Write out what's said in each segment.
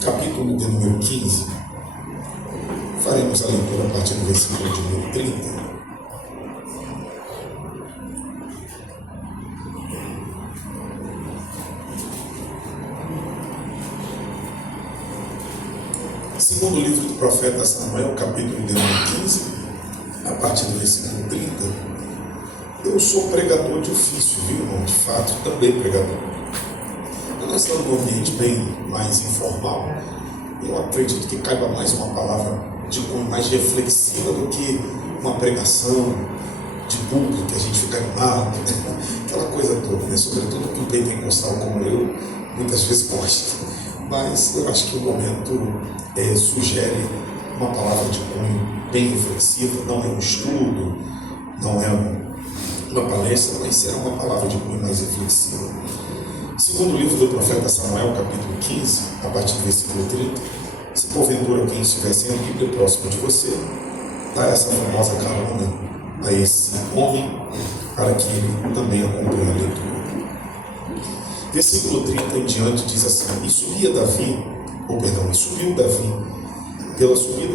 capítulo de número 15, faremos a leitura a partir do versículo de número 30. Segundo livro do profeta Samuel, capítulo de número 15, a partir do versículo 30. Eu sou pregador de ofício, viu, irmão? De fato, também pregador. Nós estamos num ambiente bem mais informal. Eu acredito que caiba mais uma palavra de cunho mais reflexiva do que uma pregação de público, que a gente fica animado, aquela coisa toda, né? Sobretudo que um pentecostal como eu, muitas vezes gosta. Mas eu acho que o momento sugere uma palavra de cunho bem reflexiva. Não é um estudo, não é uma palestra, mas será uma palavra de cunho mais reflexiva. Segundo o livro do profeta Samuel, capítulo 15, a partir do versículo 30, se porventura alguém estiver sem a Bíblia próximo de você, dá essa famosa carona a esse homem, para que ele também acompanhe a leitura. Versículo 30 em diante diz assim: E subiu Davi pela subida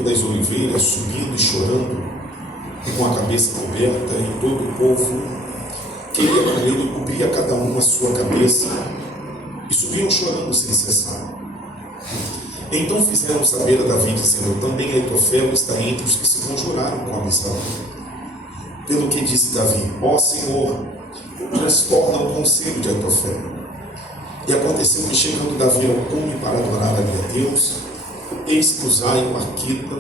das oliveiras, subindo e chorando, e com a cabeça coberta, e todo o povo queria com ele cobrir a cada um a sua cabeça, e subiam chorando sem cessar. Então fizeram saber a Davi, dizendo: Também Aitofel está entre os que se conjuraram com Absalão. Pelo que disse Davi: Ó Senhor, transtorna o conselho de Aitofel. E aconteceu que, chegando Davi ao cume para adorar ali a Deus, eis que Uzai, o arquita,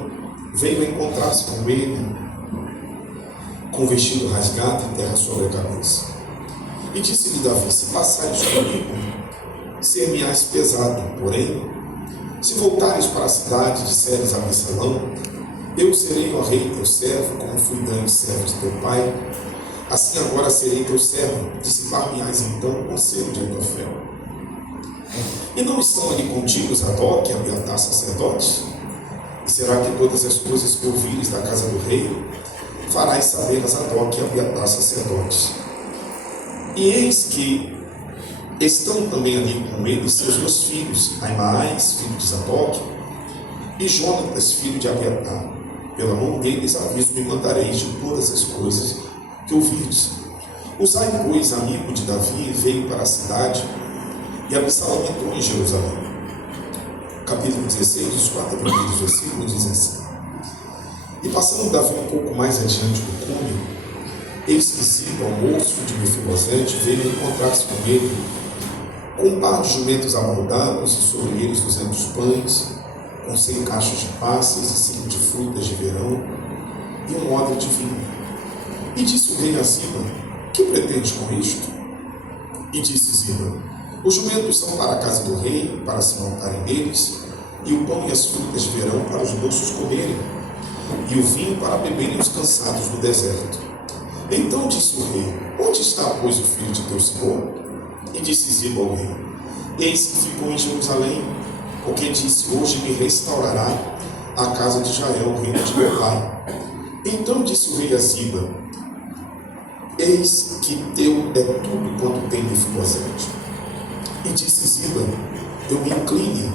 veio encontrar-se com ele, com o vestido rasgado e terra sobre a cabeça. E disse-lhe Davi: Se passares comigo, ser-me-ás pesado, porém, se voltares para a cidade, disseres a Absalão: Eu serei, ó rei, teu servo, como fui dantes servo de teu pai, assim agora serei teu servo, dissipar-me-ás então o conselho de Aitofel. E não estão ali contigo Zadok e Abiatar sacerdotes? E será que todas as coisas que ouvires da casa do rei farás saber a Zadok e Abiatar sacerdotes? E eis que estão também ali com ele seus dois filhos, Aimaas, filho de Zadok, e Jonatas, filho de Abiatar. Pela mão deles aviso-me mandareis de todas as coisas que ouvirdes. Uzai, pois, amigo de Davi, veio para a cidade, e Absalão entrou em Jerusalém. Capítulo 16, os 4 primeiros versículos, diz assim: E passando Davi um pouco mais adiante do cume, eis que Ziba, o moço de Mefibosete, veio encontrar-se com ele, com um par de jumentos amaldados, e sobre eles 200 pães, com 100 cachos de passas e 5 de frutas de verão, e um odre de vinho. E disse o rei a Ziba: Que pretendes com isto? E disse Ziba: Os jumentos são para a casa do rei, para se montarem neles, e o pão e as frutas de verão para os moços comerem, e o vinho para beberem os cansados no deserto. Então disse o rei: Onde está, pois, o filho de teu senhor? E disse Ziba ao rei: Eis que ficou em Jerusalém, porque disse: Hoje me restaurará a casa de Israel, o reino de meu pai. Então disse o rei a Ziba: Eis que teu é tudo quanto tem Mefibosete. E disse Ziba: Eu me incline,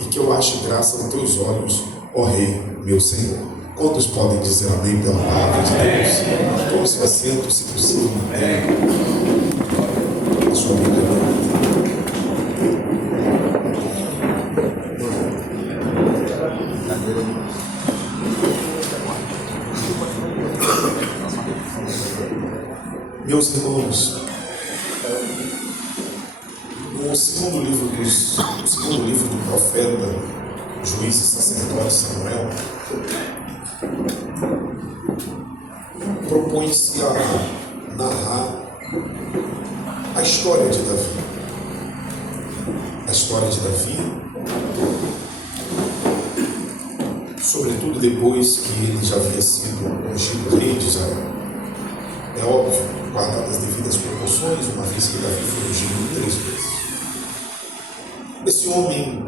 e que eu ache graça aos teus olhos, ó rei, meu senhor. Quantos podem dizer amém pela palavra de Deus? Tome seu assento, se possível, a sua Bíblia. Meus irmãos, no segundo livro do profeta, juiz e sacerdote Samuel, propõe-se a narrar a história de Davi. A história de Davi, sobretudo depois que ele já havia sido ungido rei de Israel. É óbvio, guardadas as devidas proporções, uma vez que Davi foi ungido 3 vezes. Esse homem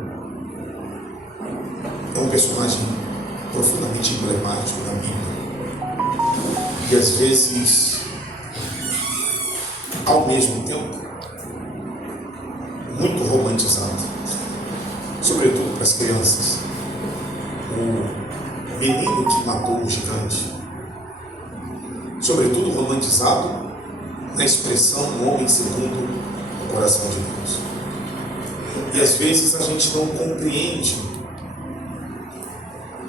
é um personagem profundamente emblemático na Bíblia, e às vezes, ao mesmo tempo, muito romantizado. sobretudo para as crianças, o menino que matou o gigante, sobretudo romantizado na expressão homem segundo o coração de Deus. E às vezes a gente não compreende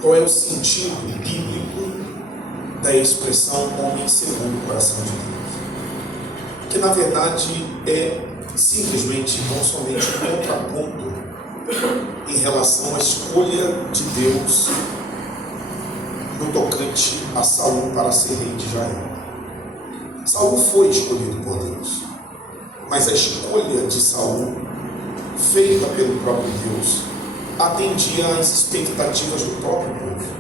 qual é o sentido bíblico da expressão homem segundo o coração de Deus, que na verdade é simplesmente, não somente um contraponto em relação à escolha de Deus no tocante a Saul para ser rei de Israel. Saul foi escolhido por Deus, mas a escolha de Saul, feita pelo próprio Deus, atendia às expectativas do próprio povo.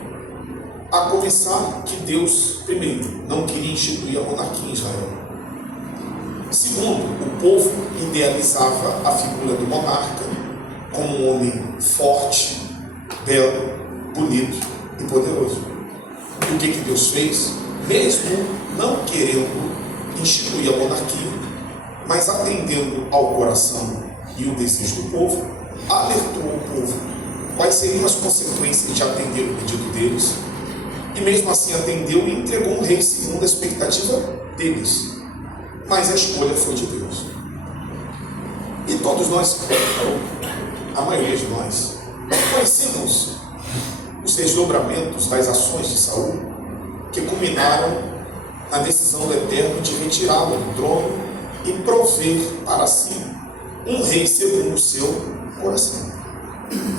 A começar que Deus, primeiro, não queria instituir a monarquia em Israel. Segundo, o povo idealizava a figura do monarca como um homem forte, belo, bonito e poderoso. E o que Deus fez? Mesmo não querendo instituir a monarquia, mas atendendo ao coração e o desejo do povo, alertou o povo quais seriam as consequências de atender o pedido deles, e mesmo assim atendeu e entregou um rei segundo a expectativa deles. Mas a escolha foi de Deus. E todos nós, a maioria de nós, conhecemos os desdobramentos das ações de Saul, que culminaram na decisão do Eterno de retirá-lo do trono e prover para si um rei segundo o seu coração.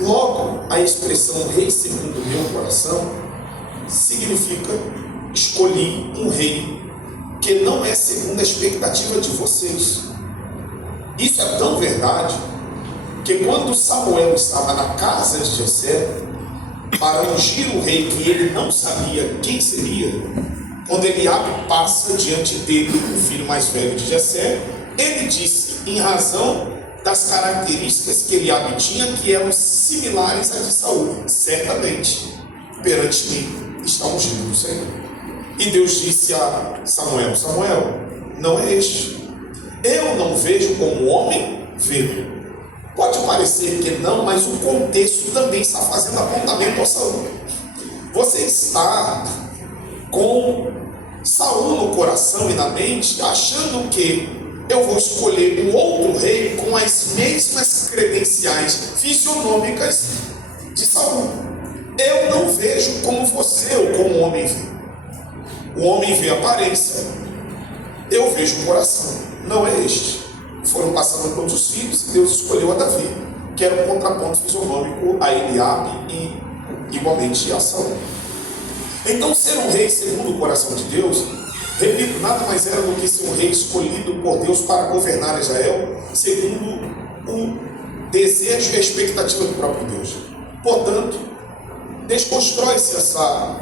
Logo, a expressão rei segundo o meu coração significa escolhi um rei que não é segundo a expectativa de vocês. Isso é tão verdade que quando Samuel estava na casa de Jessé para ungir o rei que ele não sabia quem seria, quando Eliabe passa diante dele, o filho mais velho de Jessé, ele disse, em razão das características que Eliabe tinha, que eram similares às de Saul: certamente, perante mim está ungido do Senhor. E Deus disse a Samuel: Samuel, não é este. Eu não vejo como o homem vê. Pode parecer que não, mas o contexto também está fazendo apontamento ao Saul. Você está com Saul no coração e na mente, achando que eu vou escolher um outro rei com as mesmas credenciais fisionômicas de Saul. Eu não vejo como você ou como o homem vê. O homem vê a aparência, eu vejo o coração. Não é este. Foram passando todos os filhos e Deus escolheu a Davi, que era um contraponto fisionômico a Eliabe e igualmente a Saul. Então, ser um rei segundo o coração de Deus, repito, nada mais era do que ser um rei escolhido por Deus para governar Israel segundo o desejo e a expectativa do próprio Deus. Portanto, desconstrói-se essa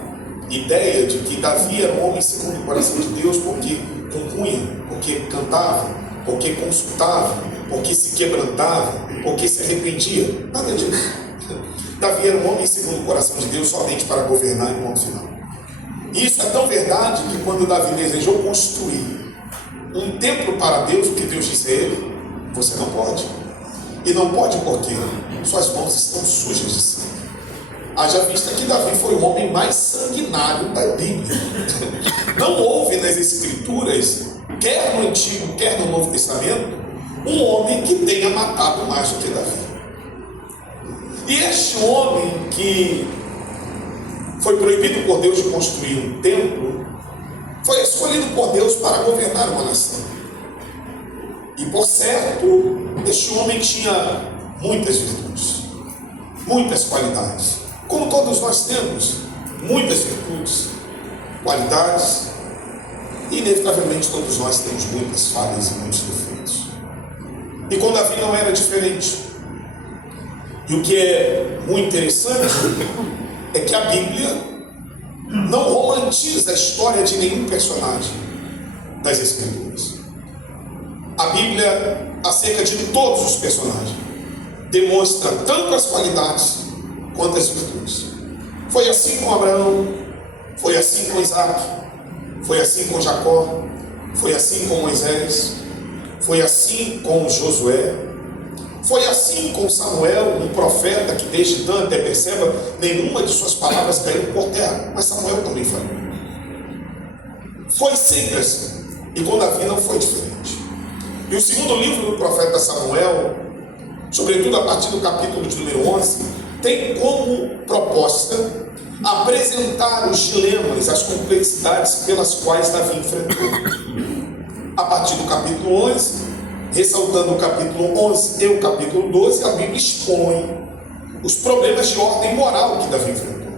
ideia de que Davi era um homem segundo o coração de Deus porque compunha, porque cantava, porque consultava, porque se quebrantava, porque se arrependia. Nada disso. Davi era um homem segundo o coração de Deus somente para governar em ponto final. E isso é tão verdade que quando Davi desejou construir um templo para Deus, o que Deus disse a ele: você não pode. E não pode porque suas mãos estão sujas de sangue. Haja vista que Davi foi o homem mais sanguinário da Bíblia. Não houve nas Escrituras, quer no Antigo, quer no Novo Testamento, um homem que tenha matado mais do que Davi. E este homem que foi proibido por Deus de construir um templo, foi escolhido por Deus para governar uma nação. E por certo, este homem tinha muitas virtudes, muitas qualidades. Como todos nós temos muitas virtudes, qualidades, e inevitavelmente todos nós temos muitas falhas e muitos defeitos. E com Davi não era diferente. E o que é muito interessante é que a Bíblia não romantiza a história de nenhum personagem das Escrituras. A Bíblia, acerca de todos os personagens, demonstra tanto as qualidades quanto as virtudes. Foi assim com Abraão, foi assim com Isaac, foi assim com Jacó, foi assim com Moisés, foi assim com Josué, Foi assim com Samuel, um profeta que desde Dan até Berseba, nenhuma de suas palavras caiu por terra, mas Samuel também falou. Foi sempre assim, e com Davi não foi diferente. E o segundo livro do profeta Samuel, sobretudo a partir do capítulo de número 11, tem como proposta apresentar os dilemas, as complexidades pelas quais Davi enfrentou. A partir do capítulo 11, ressaltando o capítulo 11 e o capítulo 12, a Bíblia expõe os problemas de ordem moral que Davi enfrentou.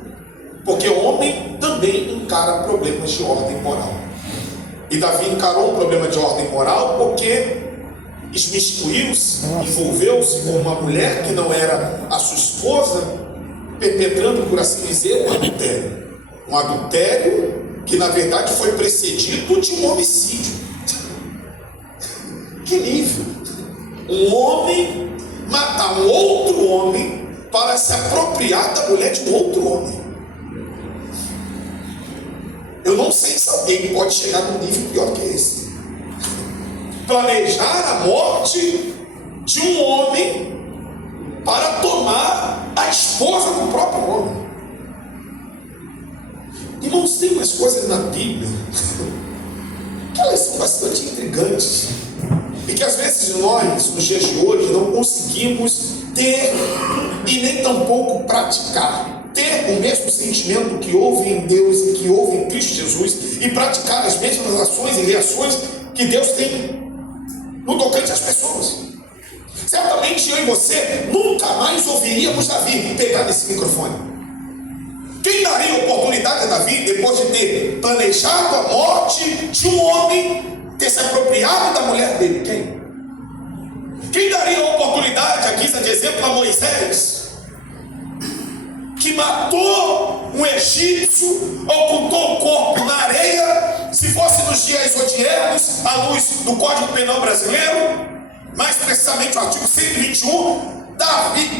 Porque o homem também encara problemas de ordem moral. E Davi encarou um problema de ordem moral porque esmiscuiu-se, envolveu-se com uma mulher que não era a sua esposa, perpetrando, por assim dizer, um adultério. Um adultério que, na verdade, foi precedido de um homicídio. Que nível? Um homem matar um outro homem para se apropriar da mulher de um outro homem. Eu não sei se alguém pode chegar num nível pior que esse. Planejar a morte de um homem para tomar a esposa do próprio homem. Irmãos, tem umas coisas na Bíblia que elas são bastante intrigantes e que às vezes nós, nos dias de hoje, não conseguimos ter e nem tampouco praticar. Ter o mesmo sentimento que houve em Deus e que houve em Cristo Jesus e praticar as mesmas ações e reações que Deus tem no tocante às pessoas. Certamente eu e você nunca mais ouviríamos Davi pegar nesse microfone. Quem daria oportunidade a Davi, depois de ter planejado a morte de um homem, ter se apropriado da mulher dele? Quem? Quem daria oportunidade, aqui de exemplo, a Moisés, que matou um egípcio, ocultou o corpo na areia? Se fosse nos dias odiernos, à luz do Código Penal brasileiro, mais precisamente o artigo 121,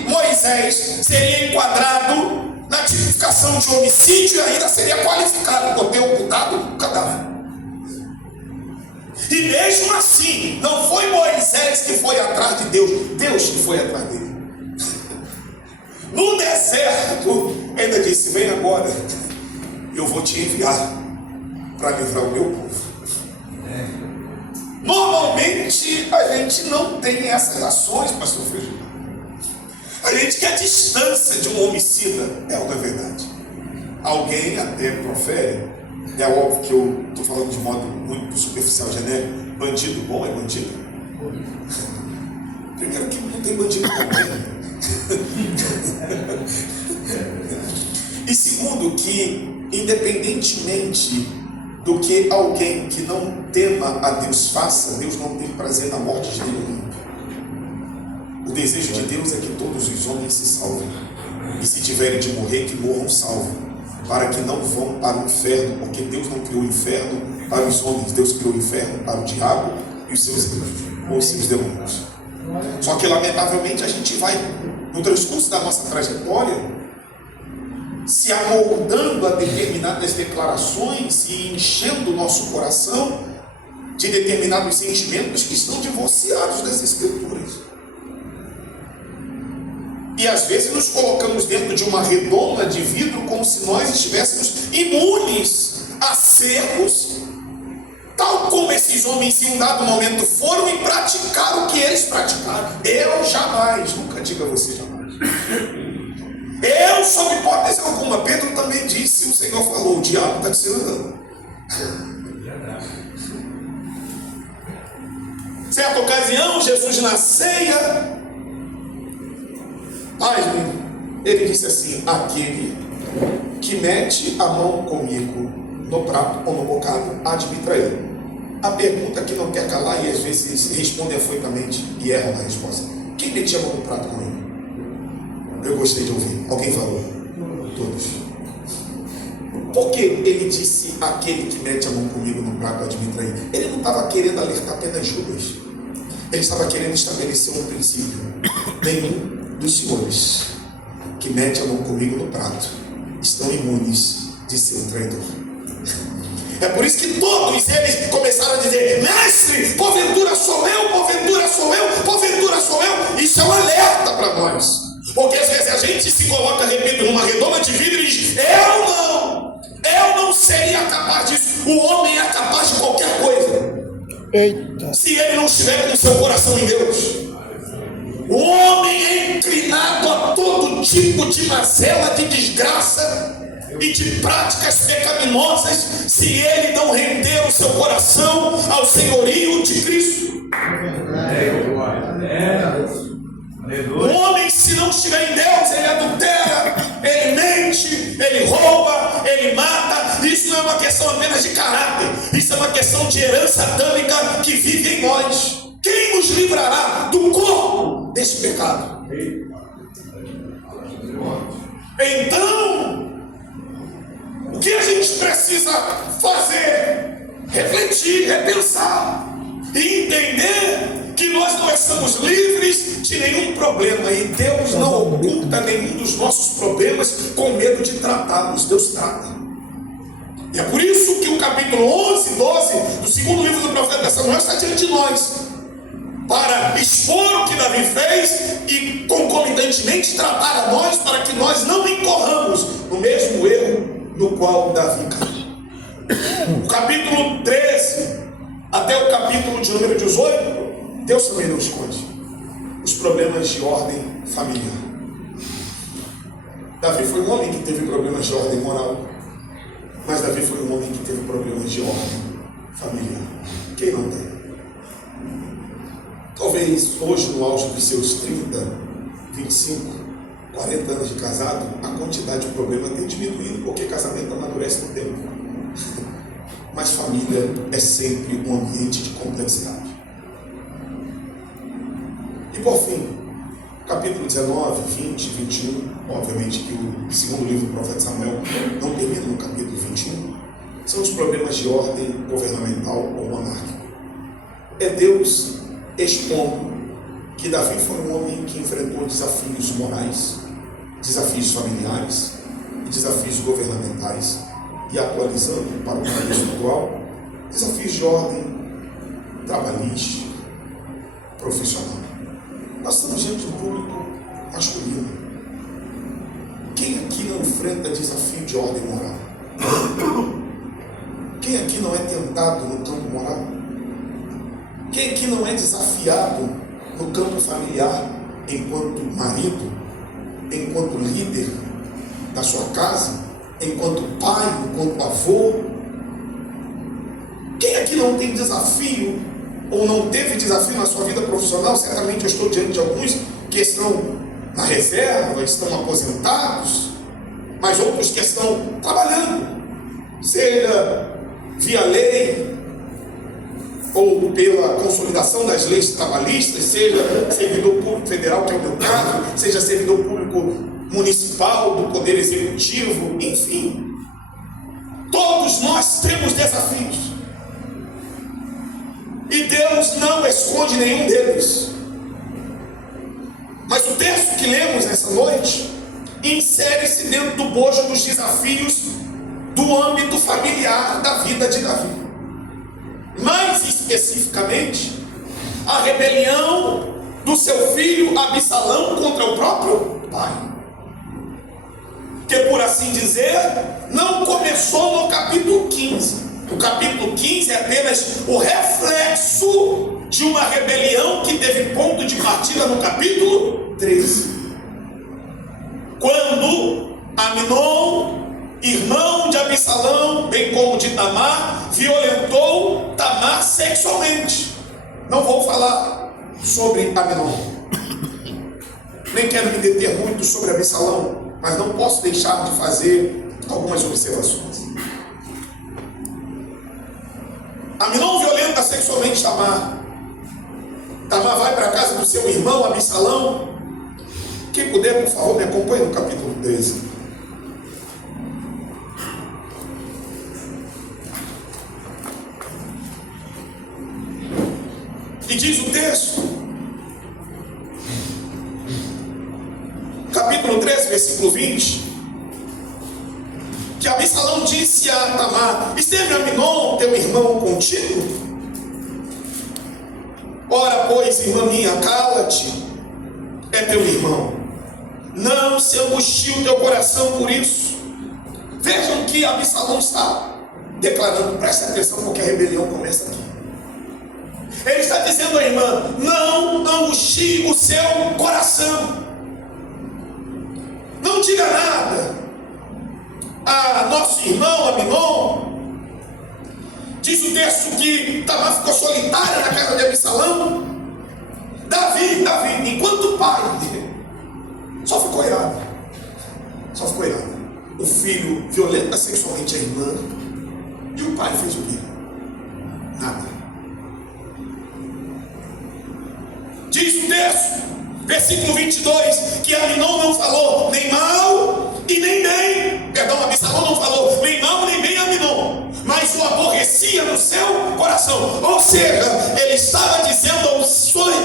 Moisés seria enquadrado na tipificação de homicídio e ainda seria qualificado por ter ocultado o cadáver. E mesmo assim, não foi Moisés que foi atrás de Deus, Deus que foi atrás dele. No deserto, ainda disse: vem agora, eu vou te enviar para livrar o meu povo. Normalmente a gente não tem essas ações, pastor Felipe. A gente quer distância de um homicida. É ou não é verdade? Alguém até profere. É óbvio que eu estou falando de modo muito superficial, genérico. Bandido bom é bandido? Primeiro que não tem bandido bom. E segundo que, independentemente do que alguém que não tema a Deus faça, Deus não tem prazer na morte de ninguém. O desejo de Deus é que todos os homens se salvem, e se tiverem de morrer, que morram salvos, para que não vão para o inferno, porque Deus não criou o inferno para os homens, Deus criou o inferno para o diabo e os seus anjos, ou seus demônios. Só que lamentavelmente a gente vai, no transcurso da nossa trajetória, se amoldando a determinadas declarações e enchendo o nosso coração de determinados sentimentos que estão divorciados das Escrituras. E às vezes nos colocamos dentro de uma redoma de vidro como se nós estivéssemos imunes a sermos tal como esses homens em um dado momento foram e praticaram o que eles praticaram. Eu jamais, nunca diga você jamais. Eu, sob hipótese alguma, Pedro também disse, o Senhor falou, o diabo está te segurando. Certa ocasião, Jesus na ceia, ele disse assim: aquele que mete a mão comigo no prato ou no bocado, há de me trair. A pergunta que não quer calar e às vezes responde afoitamente e erra na resposta: quem metia a mão no prato comigo? Eu gostei de ouvir. Alguém falou? Todos. Por que ele disse aquele que mete a mão comigo no prato há de me trair? Ele não estava querendo alertar apenas Judas. Ele estava querendo estabelecer um princípio. Nenhum dos senhores que mete a mão comigo no prato estão imunes de ser um traidor. É por isso que todos eles começaram a dizer: mestre, porventura sou eu, porventura sou eu, porventura sou eu. Isso é um alerta para nós. Porque às vezes a gente se coloca, repito, numa redoma de vidro e diz: eu não seria capaz disso. O homem é capaz de qualquer coisa. Eita. Se ele não estiver com o seu coração em Deus. O homem é inclinado a todo tipo de mazela, de desgraça e de práticas pecaminosas, se ele não render o seu coração ao senhorio de Cristo. O homem, se não estiver em Deus, ele adultera, ele mente, ele rouba, ele mata. Isso não é uma questão apenas de caráter, isso é uma questão de herança adâmica que vive em nós. Quem nos livrará do corpo desse pecado? Então, o que a gente precisa fazer? Refletir, repensar e entender que nós não estamos livres de nenhum problema, e Deus não oculta nenhum dos nossos problemas com medo de tratá-los. Deus trata. E é por isso que o capítulo 11 e 12 do segundo livro do profeta Samuel está diante de nós, para expor o que Davi fez e concomitantemente tratar a nós, para que nós não incorramos no mesmo erro no qual Davi caiu. O capítulo 13 até o capítulo de número 18, Deus também não esconde os problemas de ordem familiar. Davi foi um homem que teve problemas de ordem moral, mas Davi foi um homem que teve problemas de ordem familiar. Quem não tem? Talvez hoje, no auge dos seus 30, 25, 40 anos de casado, a quantidade de problema tem diminuído, porque casamento amadurece no tempo. Mas família é sempre um ambiente de complexidade. E por fim, capítulo 19, 20, 21, obviamente que o segundo livro do profeta Samuel não termina no capítulo 21, são os problemas de ordem governamental ou monárquica. É Deus expondo que Davi foi um homem que enfrentou desafios morais, desafios familiares e desafios governamentais, e atualizando para o contexto atual, desafios de ordem trabalhista, profissional. Nós estamos diante do público masculino. Quem aqui não enfrenta desafio de ordem moral? Quem aqui não é tentado no campo moral? Quem aqui não é desafiado no campo familiar, enquanto marido, enquanto líder da sua casa, enquanto pai, enquanto avô? Quem aqui não tem desafio, ou não teve desafio na sua vida profissional? Certamente eu estou diante de alguns que estão na reserva, estão aposentados, mas outros que estão trabalhando, seja via lei, ou pela consolidação das leis trabalhistas, seja servidor público federal, que é o meu caso, seja servidor público municipal, do poder executivo, enfim. Todos nós temos desafios. E Deus não esconde nenhum deles. Mas o texto que lemos nessa noite insere-se dentro do bojo dos desafios do âmbito familiar da vida de Davi. Mais especificamente, a rebelião do seu filho Absalão contra o próprio pai, que, por assim dizer, não começou no capítulo 15. O capítulo 15 é apenas o reflexo de uma rebelião que teve ponto de partida no capítulo 13, quando Amnon, irmão de Absalão, bem como de Tamar, violentou Tamar sexualmente. Não vou falar sobre Amnon, nem quero me deter muito sobre Absalão, mas não posso deixar de fazer algumas observações. Amnon violenta sexualmente Tamar. Tamar vai para a casa do seu irmão Absalão. Quem puder, por favor, me acompanhe no capítulo 13. E diz o texto, capítulo 13, versículo 20: que Absalão disse a Tamar: esteve Aminon, teu irmão, contigo? Ora, pois, irmã minha, cala-te, é teu irmão. Não se angustie o teu coração por isso. Vejam que Absalão está declarando, preste atenção, porque a rebelião começa aqui. Ele está dizendo à irmã: não angustie o seu coração, não diga nada a nosso irmão Aminon. Diz o texto que Tamar ficou solitária na casa de Absalão. Davi, enquanto pai, só ficou irado. O filho violenta sexualmente a irmã, e o pai fez o quê? Nada. Diz o texto, versículo 22, que Aminon não falou nem mal e nem bem. Absalão não falou nem mal nem bem a Aminon, mas o aborrecia no seu coração. Ou seja, ele estava dizendo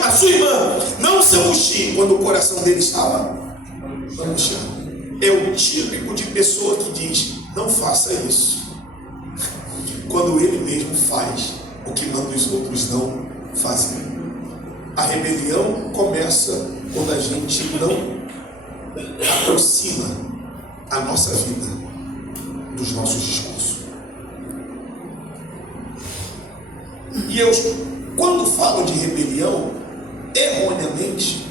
a sua irmã: não se angustie, quando o coração dele estava angustiado. É o típico de pessoa que diz: não faça isso, quando ele mesmo faz o que manda os outros não fazer. A rebelião começa quando a gente não aproxima a nossa vida dos nossos discursos. E eu, quando falo de rebelião, erroneamente,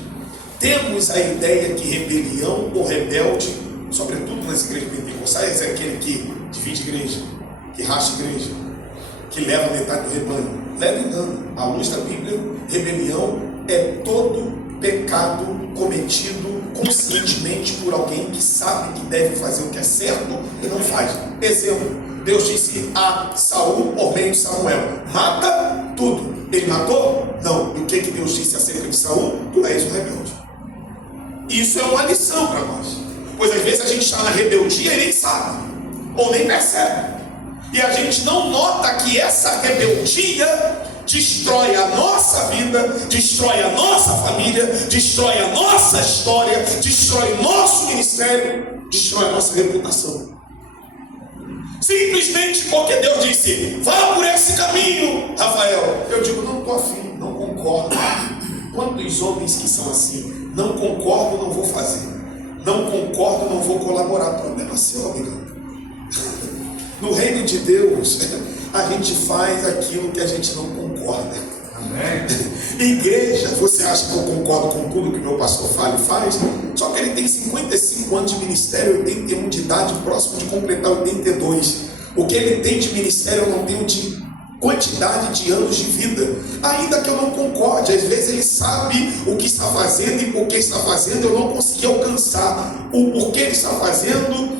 temos a ideia que rebelião ou rebelde, sobretudo nas igrejas pentecostais, é aquele que divide igreja, que racha igreja, que leva metade do rebanho. Leva engano. À luz da Bíblia, rebelião é todo pecado cometido conscientemente por alguém que sabe que deve fazer o que é certo e não faz. Exemplo: Deus disse a Saul por meio de Samuel: mata tudo. Ele matou? Não. E o que Deus disse acerca de Saul? Tu és um rebelde. Isso é uma lição para nós, pois às vezes a gente está na rebeldia e nem sabe, ou nem percebe, e a gente não nota que essa rebeldia destrói a nossa vida, destrói a nossa família, destrói a nossa história, destrói o nosso ministério, destrói a nossa reputação. Simplesmente porque Deus disse: vá por esse caminho, Rafael. Eu digo: não estou afim, não concordo. Quantos homens que são assim? Não concordo, não vou fazer. Não concordo, não vou colaborar. Problema seu, amigão. No reino de Deus, a gente faz aquilo que a gente não concorda. Amém. Igreja, você acha que eu concordo com tudo que meu pastor fala e faz? Só que ele tem 55 anos de ministério, 81 de idade, próximo de completar 82. O que ele tem de ministério eu não tenho de quantidade de anos de vida. Ainda que eu não concorde, às vezes ele sabe o que está fazendo, e por que está fazendo eu não consegui alcançar o porquê ele está fazendo,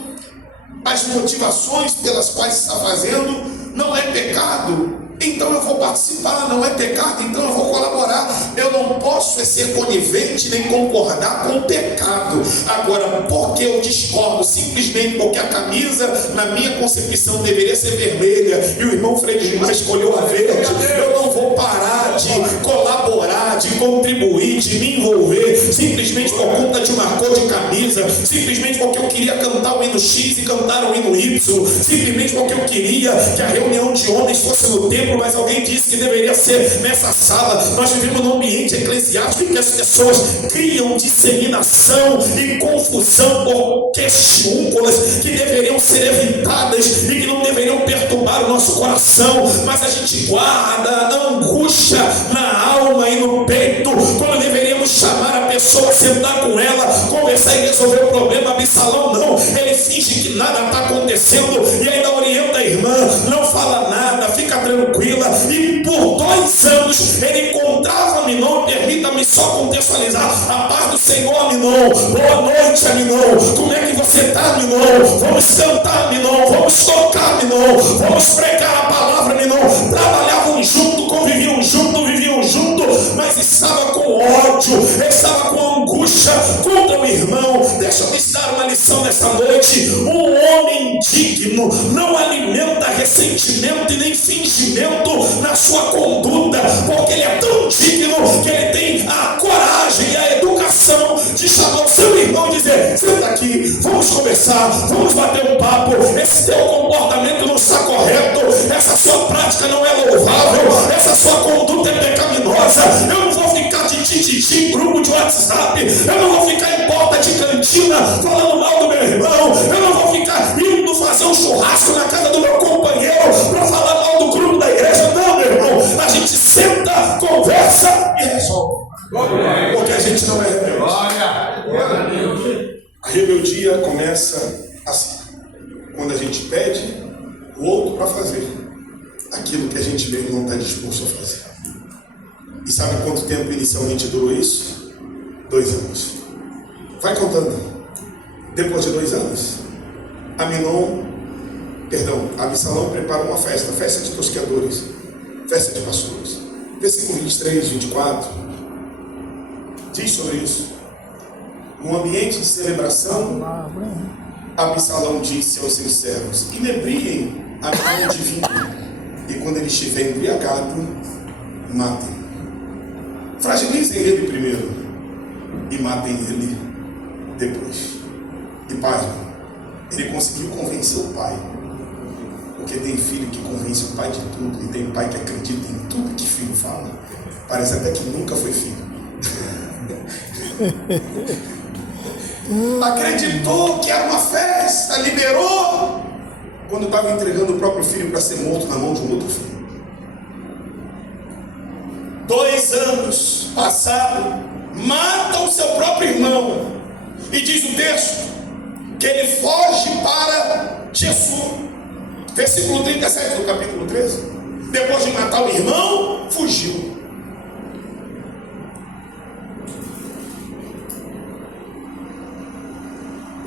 as motivações pelas quais está fazendo. Não é pecado, então eu vou participar. Não é pecado, então eu vou colaborar. Eu não posso ser conivente nem concordar com o pecado. Agora, porque eu discordo simplesmente porque a camisa, na minha concepção, deveria ser vermelha e o irmão Frei Gilmar escolheu a verde, eu não vou parar de colaborar, de contribuir, de me envolver simplesmente por conta de uma cor de camisa, simplesmente porque eu queria cantar o hino X e cantar o hino Y, simplesmente porque eu queria que a reunião de homens fosse no templo, mas alguém disse que deveria ser nessa sala. Nós vivemos num ambiente eclesiástico em que as pessoas criam disseminação e confusão por questiúnculas que deveriam ser evitadas e que não deveriam perturbar o nosso coração, mas a gente guarda angústia na alma e no peito, quando deveríamos chamar a pessoa, sentar com ela, conversar e resolver o problema. Absalão não, ele finge que nada está acontecendo e ainda orienta a irmã: não fala nada, fica tranquila. E por 2 anos ele encontrava Aminon. Permita-me só contextualizar: a paz do Senhor, Aminon. Boa noite, Aminon. Como é que você está, Aminon? Vamos cantar, Aminon. Vamos tocar, Aminon. Vamos pregar a palavra, Aminon. Trabalhavam junto, conviviam junto, viviam junto, mas estava com ódio, estava com angústia contra o irmão. Deixa eu te dar uma lição nessa noite: um homem digno não alimenta ressentimento e nem fingimento na sua conduta, porque ele é tão digno que ele tem a coragem e a educação de chamar o seu irmão e dizer: senta aqui, vamos vamos conversar, vamos bater um papo. Esse teu comportamento não está correto, essa sua prática não é louvável, essa sua conduta é pecaminosa. Eu não vou ficar de tititi em grupo de WhatsApp, eu não vou ficar em porta de cantina falando mal do meu irmão, eu não vou ficar indo fazer um churrasco na casa do meu companheiro para falar mal do grupo da igreja. Não, meu irmão, a gente senta, conversa e resolve, porque a gente não é rebelde. A rebeldia começa assim, quando a gente pede o outro para fazer aquilo que a gente mesmo não está disposto a fazer. E sabe quanto tempo inicialmente durou isso? 2 anos. Vai contando. Depois de 2 anos, Absalão preparou uma festa de tosqueadores, festa de pastores. Versículo 23, 24, diz sobre isso. No ambiente de celebração, Absalão disse aos seus servos: inebriem a mão de vinho, e quando ele estiver embriagado, matem. Fragilizem ele primeiro e matem ele depois. E pai, ele conseguiu convencer o pai, porque tem filho que convence o pai de tudo, e tem pai que acredita em tudo que filho fala. Parece até que nunca foi filho. Acreditou que era uma festa, liberou, quando estava entregando o próprio filho para ser morto na mão de um outro filho. 2 anos passaram, mata o seu próprio irmão, e diz o texto que ele foge para Jesus. Versículo 37 do capítulo 13. Depois de matar o irmão, fugiu.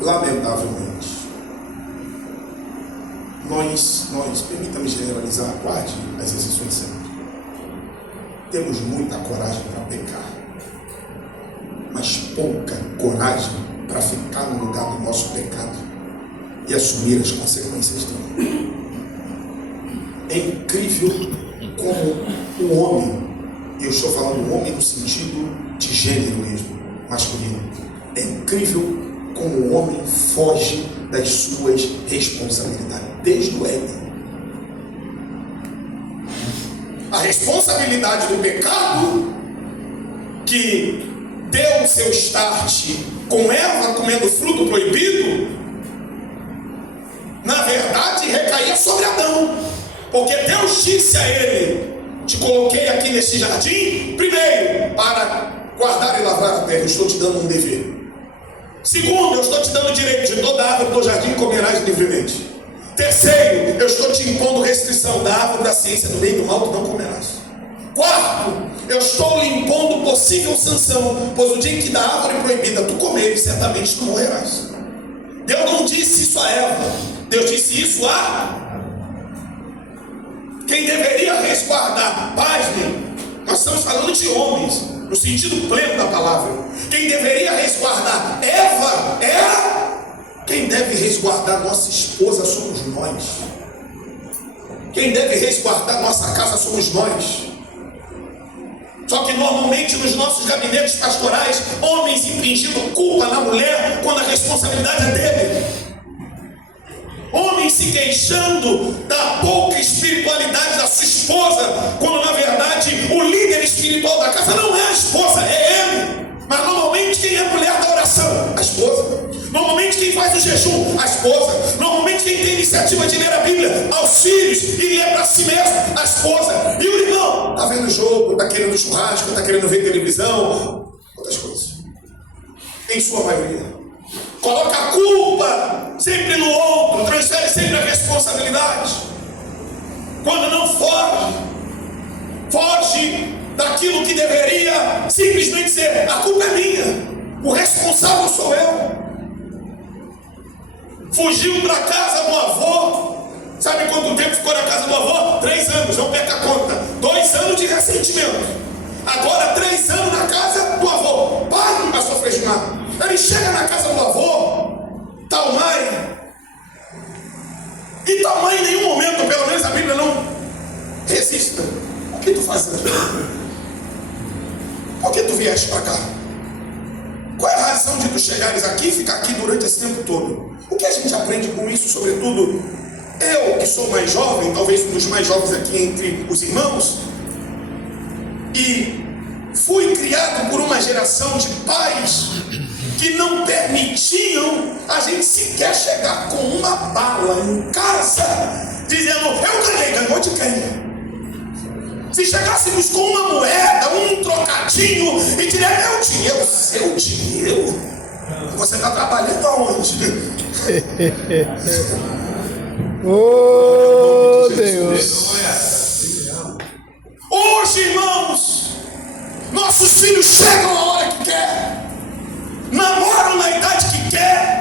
Lamentavelmente, nós, permita-me generalizar, guarde as exceções sempre, temos muita coragem para pecar, mas pouca coragem para ficar no lugar do nosso pecado e assumir as consequências dele. É incrível como o homem, e eu estou falando homem no sentido de gênero mesmo, masculino, é incrível como o homem foge das suas responsabilidades, desde o Éden. A responsabilidade do pecado, que deu o seu start com Eva comendo fruto proibido, na verdade recaía sobre Adão, porque Deus disse a ele: te coloquei aqui neste jardim, primeiro, para guardar e lavrar a terra, eu estou te dando um dever. Segundo, eu estou te dando o direito de toda árvore do jardim comerás livremente. Terceiro, eu estou te impondo restrição da árvore da ciência do bem e do mal, tu não comerás. Quarto, eu estou lhe impondo possível sanção, pois o dia em que da árvore proibida tu comeres, certamente tu morrerás. Deus não disse isso a Eva, Deus disse isso a quem deveria resguardar. Pasmem, nós estamos falando de homens, no sentido pleno da palavra. Quem deveria resguardar Eva era quem deve resguardar nossa esposa, somos nós. Quem deve resguardar nossa casa somos nós. Só que normalmente nos nossos gabinetes pastorais, homens infringindo culpa na mulher quando a responsabilidade é dele. Homens se queixando da pouca espiritualidade da sua esposa, quando na verdade o líder espiritual da casa não é a esposa, é ele. Mas normalmente quem é a mulher da oração? A esposa. Normalmente quem faz o jejum? A esposa. Normalmente quem tem iniciativa de ler a Bíblia aos filhos e ler para si mesmo? A esposa. E o irmão? Está vendo o jogo, está querendo churrasco, está querendo ver televisão, outras coisas. Em sua maioria. Coloca a culpa sempre no outro, transfere sempre a responsabilidade. Quando não foge daquilo que deveria simplesmente ser: a culpa é minha, o responsável sou eu. Fugiu para a casa do avô. Sabe quanto tempo ficou na casa do avô? 3 anos, não perca a conta. 2 anos de ressentimento. Agora 3 anos na casa do avô. Pai, pastor Frejimar, ele chega na casa do avô, Talmai, e Talmai em nenhum momento, pelo menos a Bíblia não resiste. O que tu faz aqui? Por que tu vieste para cá? Qual é a razão de tu chegares aqui e ficar aqui durante esse tempo todo? O que a gente aprende com isso, sobretudo eu que sou mais jovem, talvez um dos mais jovens aqui entre os irmãos, e fui criado por uma geração de pais que não permitiam a gente sequer chegar com uma bala em casa, dizendo, eu ganhei, ganhou de quem? Se chegássemos com uma moeda, um trocadinho, e dizer, meu dinheiro, seu dinheiro, você está trabalhando aonde? Oh, Deus! Hoje, irmãos, nossos filhos chegam a hora que quer, namoram na idade que quer.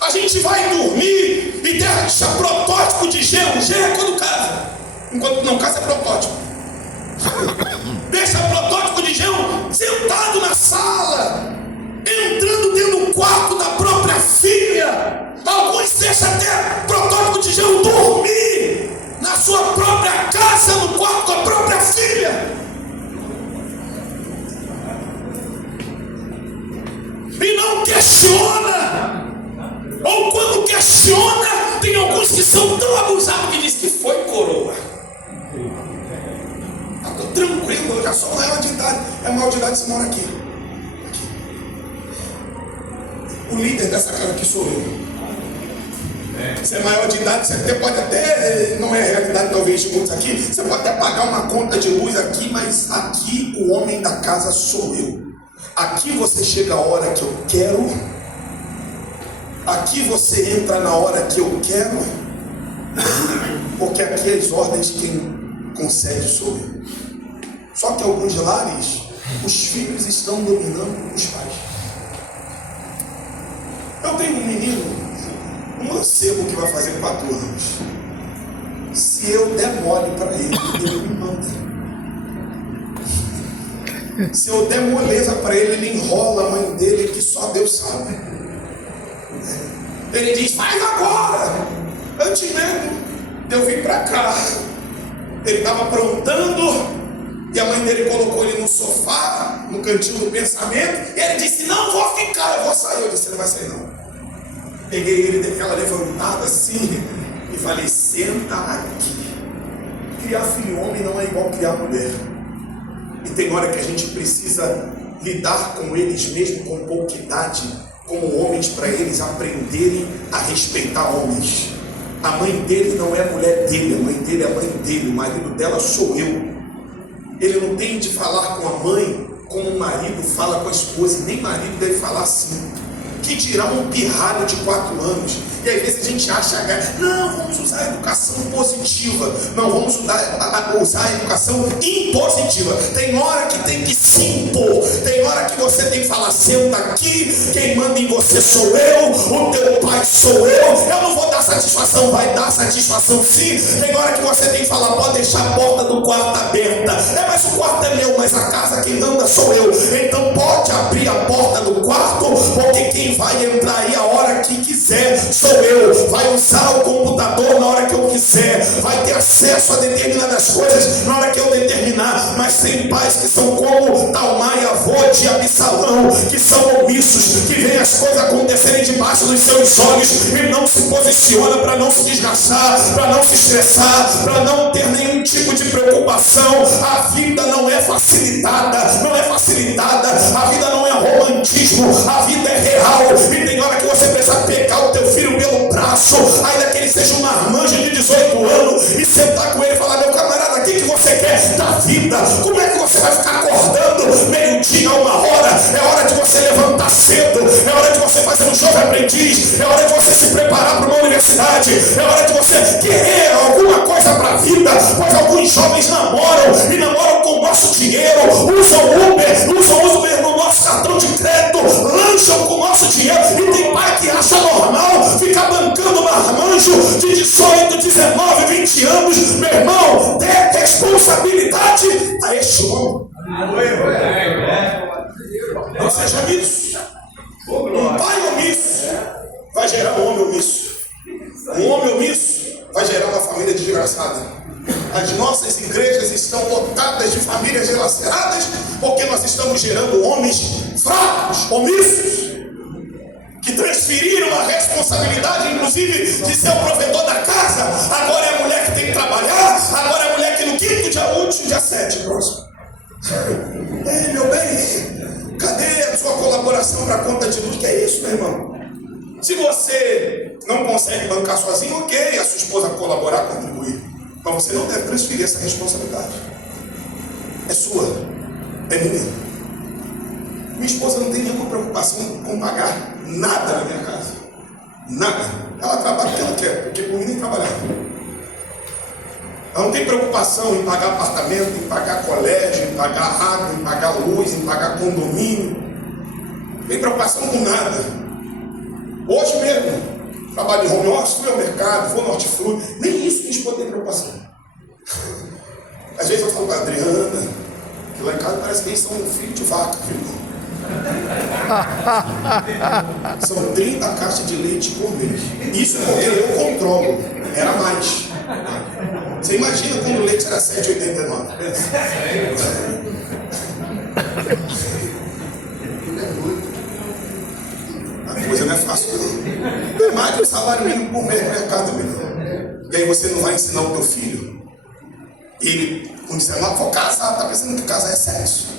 A gente vai dormir e deixa protótipo de gelo. Gelo é quando casa. Enquanto não casa é protótipo. Deixa protótipo de gelo sentado na sala, entrando dentro do quarto da própria filha. Alguns deixam até protótipo de gelo dormir na sua própria casa, no quarto da própria filha. E não questiona. Ou quando questiona, tem alguns que são tão abusados que diz que foi coroa. Estou tranquilo, eu já sou maior de idade. É maior de idade, você mora aqui. O líder dessa casa aqui sou eu. Você é maior de idade, você pode até, não é a realidade talvez de muitos aqui, você pode até pagar uma conta de luz aqui, mas aqui o homem da casa sou eu. Aqui você chega a hora que eu quero. Aqui você entra na hora que eu quero, porque aqui as ordens quem concede sou eu. Só que alguns lares, os filhos estão dominando os pais. Eu tenho um menino, um mancebo que vai fazer 4 anos. Se eu der mole para ele, ele me manda. Se eu der moleza para ele, ele enrola a mãe dele, que só Deus sabe. Ele diz, faz agora. Antes mesmo de eu vir para cá, ele estava aprontando, e a mãe dele colocou ele no sofá, no cantinho do pensamento, e ele disse, não vou ficar, eu vou sair. Eu disse, ele não vai sair não. Peguei ele, dei aquela levantada assim, e falei, senta aqui. Criar filho homem não é igual criar mulher. E tem hora que a gente precisa lidar com eles mesmo com pouca idade, como homens, para eles aprenderem a respeitar homens. A mãe dele não é a mulher dele, a mãe dele é a mãe dele, o marido dela sou eu. Ele não tem de falar com a mãe como o marido fala com a esposa, e nem marido deve falar assim. Que dirá um pirralho de 4 anos? E às vezes a gente acha, não, vamos usar a educação positiva. Não, vamos usar a educação impositiva. Tem hora que tem que se impor. Tem hora que você tem que falar, senta aqui, quem manda em você sou eu, o teu pai sou eu. Eu não vou dar satisfação, vai dar satisfação sim. Tem hora que você tem que falar, pode deixar a porta do quarto aberta. Mas o quarto é meu, mas a casa quem manda sou eu. Então pode abrir a porta do quarto, porque quem vai entrar aí a hora que quiser sou eu. Vai usar o computador na hora que eu quiser, vai ter acesso a determinadas coisas na hora que eu determinar. Mas tem pais que são como Talmai, avô de Absalão, que são omissos, que veem as coisas acontecerem debaixo dos seus olhos e não se posiciona para não se desgastar, para não se estressar, para não ter nenhum tipo de preocupação. A vida não é facilitada, a vida não é romantismo, a vida é real. E tem hora que você precisa pegar o teu filho pelo braço, ainda que ele seja um marmanjo de 18 anos, e sentar com ele e falar, meu camarada, o que você quer da vida? Como é que você vai ficar acordando meio-dia, 1 hora? É hora de você levantar cedo, é hora de você fazer um jovem aprendiz, é hora de você se preparar para uma universidade, é hora de você querer alguma coisa para a vida, pois alguns jovens namoram, e namoram com o nosso dinheiro, usam Uber no nosso cartão de crédito, lancham com o nosso dinheiro. E tem pai que acha normal ficar bancando marmanjo de 18, 19, 20 anos. Meu irmão, dê responsabilidade a este homem. Não seja omisso. Um pai omisso vai gerar um homem omisso. Um homem omisso vai gerar uma família desgraçada. As nossas igrejas estão lotadas estamos gerando homens fracos, omissos, que transferiram a responsabilidade, inclusive, de ser o provedor da casa. Agora é a mulher que tem que trabalhar, agora é a mulher que no quinto dia útil, dia 7, próximo. Ei, meu bem, cadê a sua colaboração para a conta de luz? Que é isso, meu irmão? Se você não consegue bancar sozinho, ok, a sua esposa colaborar, contribuir. Mas você não deve transferir essa responsabilidade. É sua, é minha. Minha esposa não tem nenhuma preocupação com pagar nada na minha casa. Nada. Ela trabalha o que ela quer, porque por mim nem trabalhava. Ela não tem preocupação em pagar apartamento, em pagar colégio, em pagar água, em pagar luz, em pagar condomínio. Não tem preocupação com nada. Hoje mesmo, trabalho de home office, fui ao mercado, vou no hortifruti. Nem isso minha esposa tem preocupação. Às vezes eu falo para a Adriana, que lá em casa parece que eles são um filho de vaca, viu? São 30 caixas de leite por mês. Isso porque eu controlo. Era mais. Você imagina quando o leite era 7,89? A coisa não é fácil, não. É mais que o salário mínimo por mês no mercado mesmo. E aí você não vai ensinar o teu filho. E ele, quando disser, não, vou casar, tá pensando que casar é sexo.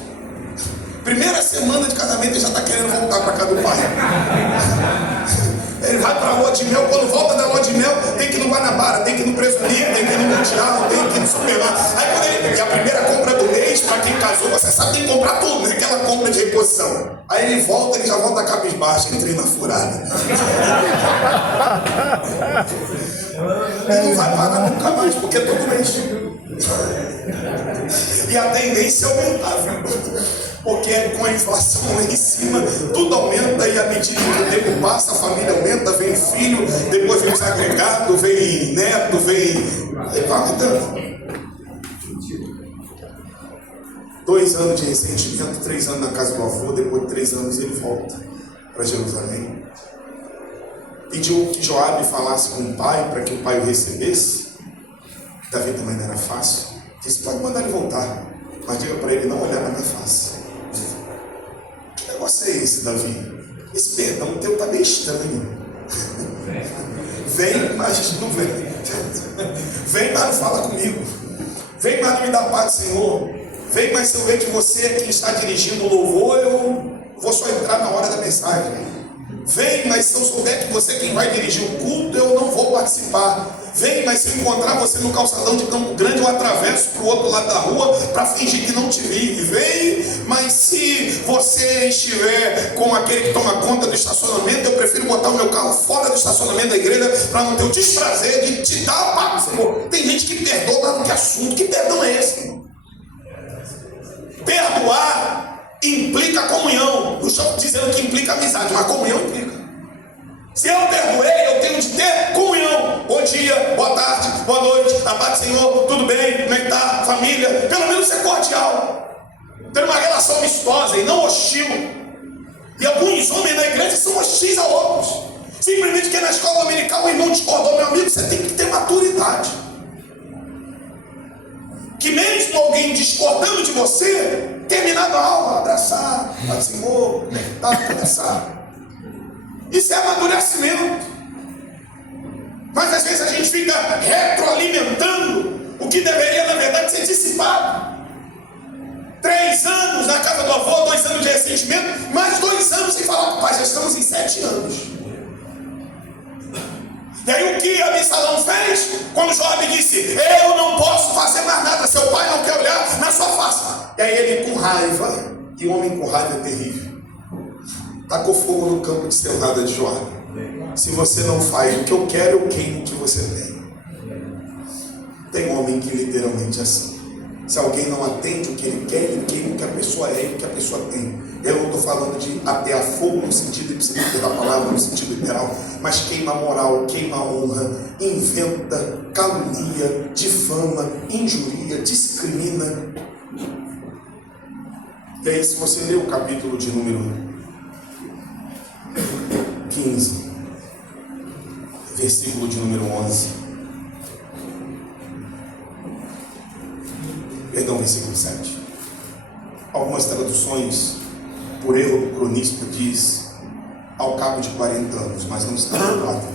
Primeira semana de casamento ele já está querendo voltar para casa do pai. Ele vai para a lua de mel, quando volta da lua de mel, tem que ir no Guanabara, tem que ir no Presunir, tem que ir no Mundial, tem que ir no Superman. Aí quando ele, e a primeira compra do mês, para quem casou, você sabe, tem que comprar tudo, né? Aquela compra de reposição. Aí ele volta, ele já volta cabisbaixo, entrei na furada. Ele não vai pagar nunca mais, porque é todo mês. E a tendência é aumentar, viu? Porque com a inflação lá em cima, tudo aumenta, e à medida que o tempo passa, a família aumenta, vem filho, depois vem desagregado, vem neto, vem... Vai aumentando. 2 anos de ressentimento, 3 anos na casa do avô, depois de 3 anos ele volta para Jerusalém. Pediu que Joabe falasse com o pai, para que o pai o recebesse. Davi também não era fácil. Disse, pode mandar ele voltar, mas diga para ele não olhar na minha face. Que negócio é esse, Davi? Esse perdão teu está bem estranho. Vem, mas não vem. Vem, mas não fala comigo. Vem, mas não me dá paz, Senhor. Vem, mas se eu ver que você é quem está dirigindo o louvor, eu vou só entrar na hora da mensagem. Vem, mas se eu souber que você é quem vai dirigir o culto, eu não vou participar. Vem, mas se eu encontrar você no calçadão de Campo Grande, eu atravesso para o outro lado da rua para fingir que não te vi. Vem, mas se você estiver com aquele que toma conta do estacionamento, eu prefiro botar o meu carro fora do estacionamento da igreja para não ter o desprazer de te dar a paz, Senhor. Tem gente que perdoa, mas não tem assunto. Que perdão é esse, irmão? Perdoar implica comunhão. Não estou dizendo que implica amizade, mas comunhão implica. Se eu perdoei, eu tenho de ter comunhão. Bom dia, boa tarde, boa noite, a paz do Senhor, tudo bem, como é que está, família? Pelo menos ser cordial. Ter uma relação amistosa e não hostil. E alguns homens na igreja são hostis a outros. Simplesmente porque na escola dominical o irmão discordou, meu amigo, você tem que ter maturidade. Que mesmo alguém discordando de você, terminado a aula, abraçar, paz do Senhor, abraçar. Isso é amadurecimento. Mas às vezes a gente fica retroalimentando o que deveria, na verdade, ser dissipado. 3 anos na casa do avô, 2 anos de ressentimento, mais 2 anos sem falar com o pai. Já estamos em 7 anos. E aí o que Absalão fez? Quando Joabe disse, eu não posso fazer mais nada, seu pai não quer olhar na sua face. E aí ele com raiva, e o homem com raiva é terrível, tacou fogo no campo de cevada de Joabe. Se você não faz o que eu quero, eu queimo o que você tem. Tem homem que literalmente é assim. Se alguém não atende o que ele quer, ele queima o que a pessoa é e o que a pessoa tem. Eu não estou falando de atear fogo no sentido ipsiliter da palavra, no sentido literal, mas queima a moral, queima a honra, inventa, calunia, difama, injuria, discrimina. E aí, se você ler o capítulo de número 15, versículo de número 11, perdão, versículo 7. Algumas traduções, por erro do cronista, diz ao cabo de 40 anos, mas não está no 4.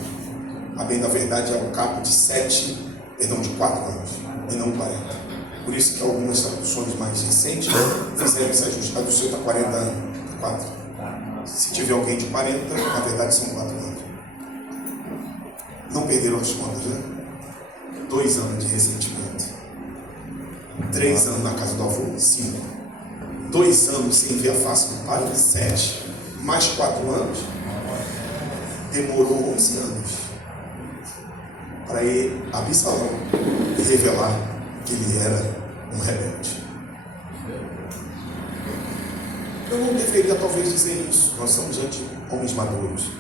A bem da verdade é ao cabo de 4 anos, e não 40. Por isso que algumas traduções mais recentes fizeram esse ajuste. A do seu está 40 anos, 4. Se tiver alguém de 40, na verdade são 4 anos. Não perderam as contas, né? 2 anos de ressentimento. 3 anos na casa do avô, 5. 2 anos sem ver a face do pai, 7. Mais 4 anos, demorou 11 anos para ele, Absalão, revelar que ele era um rebelde. Eu não deveria talvez dizer isso. Nós somos diante de homens maduros,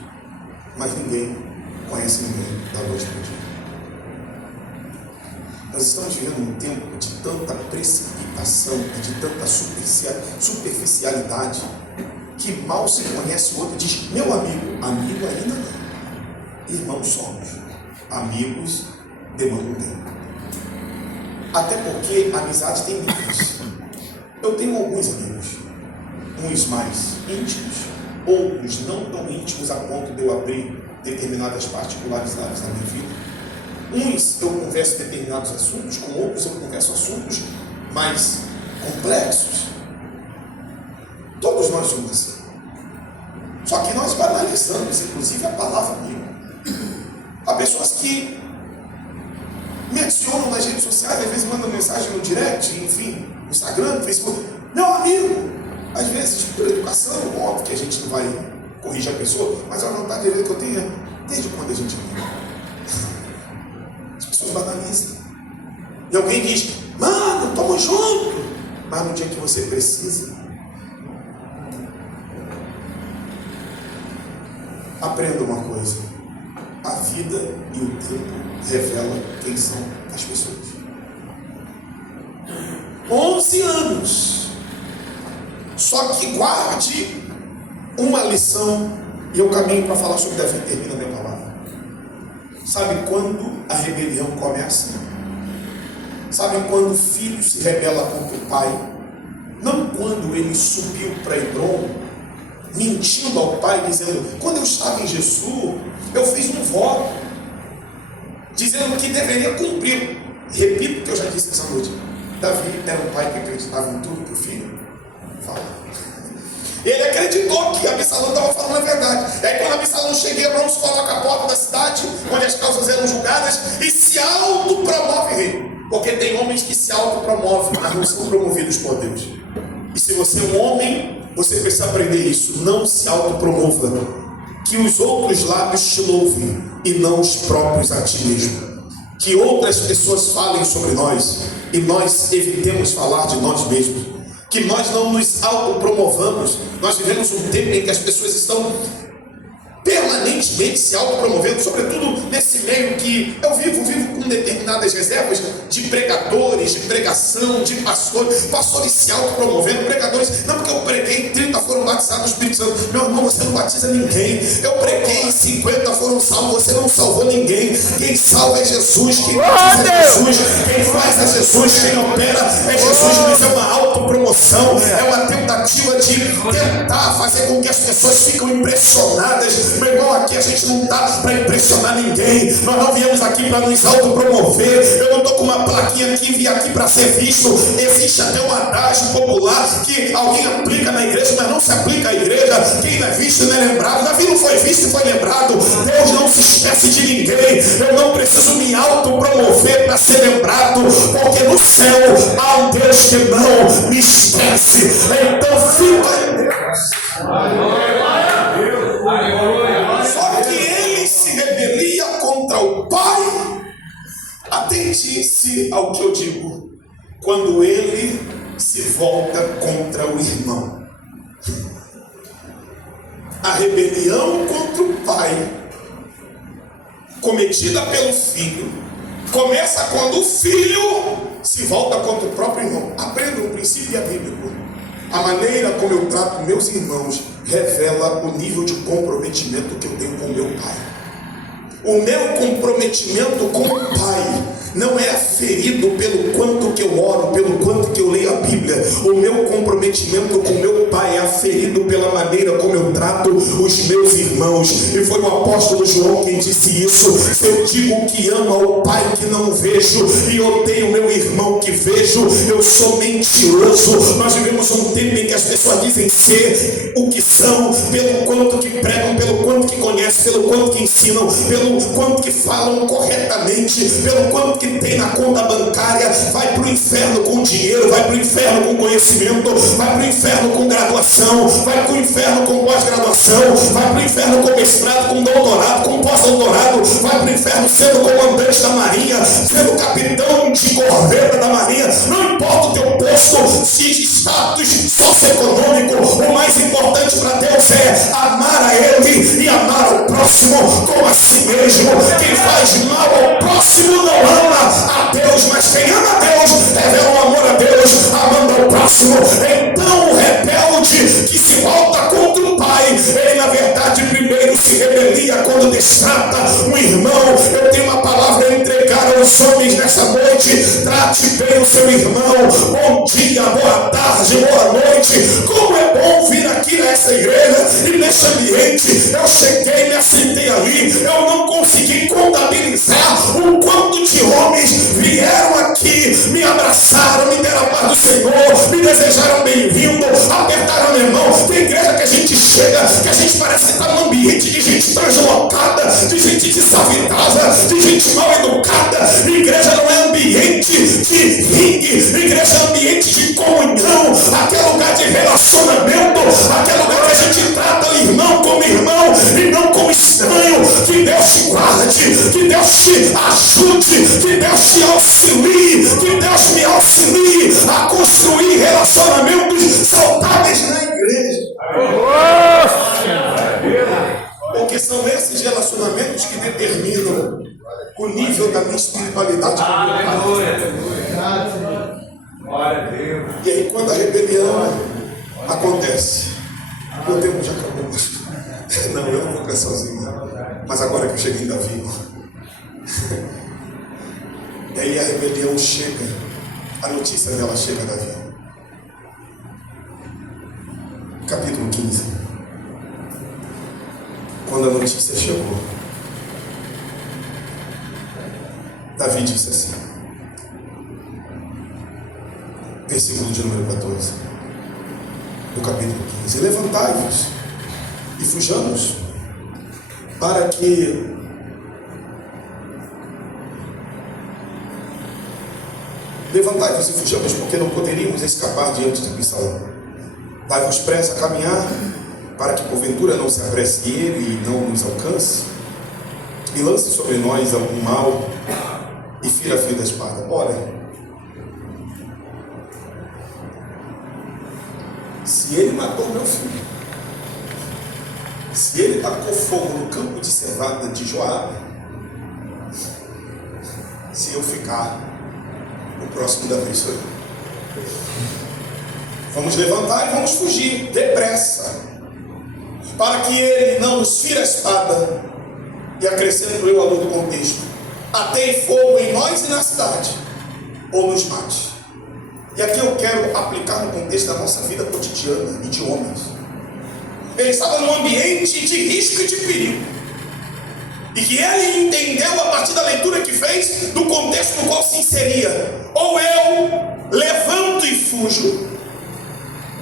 mas ninguém conhece ninguém da noite para o dia. Nós estamos vivendo um tempo de tanta precipitação e de tanta superficialidade que mal se conhece o outro. Diz, meu amigo, amigo ainda não. Irmãos somos. Amigos demandam tempo. Até porque a amizade tem limites. Eu tenho alguns amigos, uns mais íntimos, outros não tão íntimos a ponto de eu abrir determinadas particularidades da minha vida. Uns eu converso determinados assuntos, com outros eu converso assuntos mais complexos. Todos nós somos assim. Só que nós banalizamos, inclusive, a palavra amigo. Há pessoas que me adicionam nas redes sociais, às vezes mandam mensagem no direct, enfim, no Instagram, no Facebook. Meu amigo! Às vezes, por educação, óbvio que a gente não vai corrigir a pessoa, mas a vontade que eu tenho é desde quando a gente amiga. As pessoas banalizam. E alguém diz, mano, tamo junto. Mas no dia que você precisa, aprenda uma coisa. A vida e o tempo revelam quem são as pessoas. 11 anos. Só que guarde uma lição. E eu caminho para falar sobre Davi e termino a minha palavra. Sabe quando a rebelião começa? Sabe quando o filho se rebela contra o pai? Não quando ele subiu para Hebron, mentindo ao pai, dizendo, quando eu estava em Jesus, eu fiz um voto, dizendo que deveria cumprir. Repito o que eu já disse essa noite. Davi era um pai que acreditava em tudo que o filho falava. Ele acreditou que Absalão estava falando a verdade. Aí quando Absalão chega em Hebron, se coloca a porta da cidade, onde as causas eram julgadas, e se autopromove rei. Porque tem homens que se autopromovem, mas não são promovidos por Deus. E se você é um homem, você precisa aprender isso. Não se autopromova. Que os outros lábios te louvem e não os próprios a ti mesmo. Que outras pessoas falem sobre nós e nós evitemos falar de nós mesmos. Que nós não nos autopromovamos. Nós vivemos um tempo em que as pessoas estão permanentemente se autopromovendo, sobretudo nesse meio que eu vivo com determinadas reservas de pregadores, de pregação, de pastores se autopromovendo, pregadores, não porque eu preguei, 30 foram batizados no Espírito Santo, meu irmão, você não batiza ninguém, eu preguei, 50 foram salvos, você não salvou ninguém, quem salva é Jesus, quem batiza é Jesus, quem faz é Jesus, quem opera é Jesus, mas é uma autopromoção, é uma tentativa de tentar fazer com que as pessoas fiquem impressionadas. Meu irmão, aqui a gente não está para impressionar ninguém. Nós não viemos aqui para nos autopromover. Eu não estou com uma plaquinha aqui, vim aqui para ser visto. Existe até um adágio popular que alguém aplica na igreja, mas não se aplica à igreja. Quem não é visto não é lembrado. Davi não foi visto e foi lembrado. Deus não se esquece de ninguém. Eu não preciso me autopromover para ser lembrado, porque no céu há um Deus que não me esquece. Então fica. Só que ele se rebelia contra o pai. Atente-se ao que eu digo. Quando ele se volta contra o irmão. A rebelião contra o pai, cometida pelo filho, começa quando o filho se volta contra o próprio irmão. Aprenda um princípio bíblico. A maneira como eu trato meus irmãos revela o nível de comprometimento que eu tenho com meu pai. O meu comprometimento com o pai não é ferido pelo quanto que eu oro, pelo quanto que eu leio a Bíblia. O meu comprometimento com meu Pai é aferido pela maneira como eu trato os meus irmãos. E foi o apóstolo João quem disse isso. Se eu digo que amo ao Pai que não vejo e odeio meu irmão que vejo, eu sou mentiroso. Nós vivemos um tempo em que as pessoas dizem ser o que são, pelo quanto que pregam, pelo quanto que conhecem, pelo quanto que ensinam, pelo quanto que falam corretamente, pelo quanto que tem na conta bancária. Vai para o inferno com dinheiro, vai para o inferno com conhecimento, vai para o inferno com graduação, vai para o inferno com pós-graduação, vai para o inferno com mestrado, com doutorado, com pós-doutorado, vai para o inferno sendo comandante da marinha, sendo capitão de corveta da marinha. Não importa o teu posto, se status socioeconômico, o mais importante para Deus é amar a Ele e amar ao próximo como a si mesmo. Quem faz mal ao próximo não ama a Deus, mas quem ama a Deus revela o amor a Deus, amando ao próximo. Então o rebelde que se volta contra o Pai, ele na verdade primeiro se rebelia quando destrata um irmão. Eu tenho uma palavra a entregar aos homens nessa noite: trate bem o seu irmão. Bom dia, boa tarde, boa noite. Como é bom vir aqui nessa igreja e nesse ambiente. Eu cheguei, me assentei ali, eu não consegui contabilizar o quanto de homens vieram aqui, me abraçaram, me deram a paz do Senhor, me desejaram bem-vindo, apertaram a minha mão. Tem igreja que a gente chega, que a gente parece que está num ambiente de gente translocada, de gente desavitada, de gente mal educada. Igreja não é ambiente de ringue, igreja é ambiente de comunhão, aquele lugar de relacionamento, aquele lugar que a gente trata o irmão como irmão e não como estranho. Que Deus te guarde, que Deus te ajude, que Deus te auxilie, que Deus me auxilie a construir relacionamentos saudáveis na igreja. Porque são esses relacionamentos que determinam o nível da minha espiritualidade. E aí quando a rebelião acontece, meu tempo já acabou. Não, eu não vou ficar sozinho. Mas agora que eu cheguei em Davi, e aí a rebelião chega, a notícia dela chega a Davi. Capítulo 15. Quando a notícia chegou, Davi disse assim, versículo de número 14 do capítulo 15: levantai-vos e fujamos, para que levantai-vos e fujamos, porque não poderíamos escapar diante de Absalão. Dai-vos pressa a caminhar, para que porventura não se apresse ele e não nos alcance, e lance sobre nós algum mal, e fira a fio da espada. Ora, se ele matou meu filho, se ele tacou fogo no campo de cevada de Joabe, se eu ficar, o próximo da vez sou eu. Vamos levantar e vamos fugir depressa, para que ele não nos fira a espada. E acrescento eu a do contexto: atei fogo em nós e na cidade, ou nos mate. E aqui eu quero aplicar no contexto da nossa vida cotidiana e de homens. Ele estava num ambiente de risco e de perigo, e que ele entendeu a partir da leitura que fez do contexto no qual se inseria: ou eu levanto e fujo,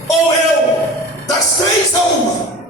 ou eu, das 3 a 1,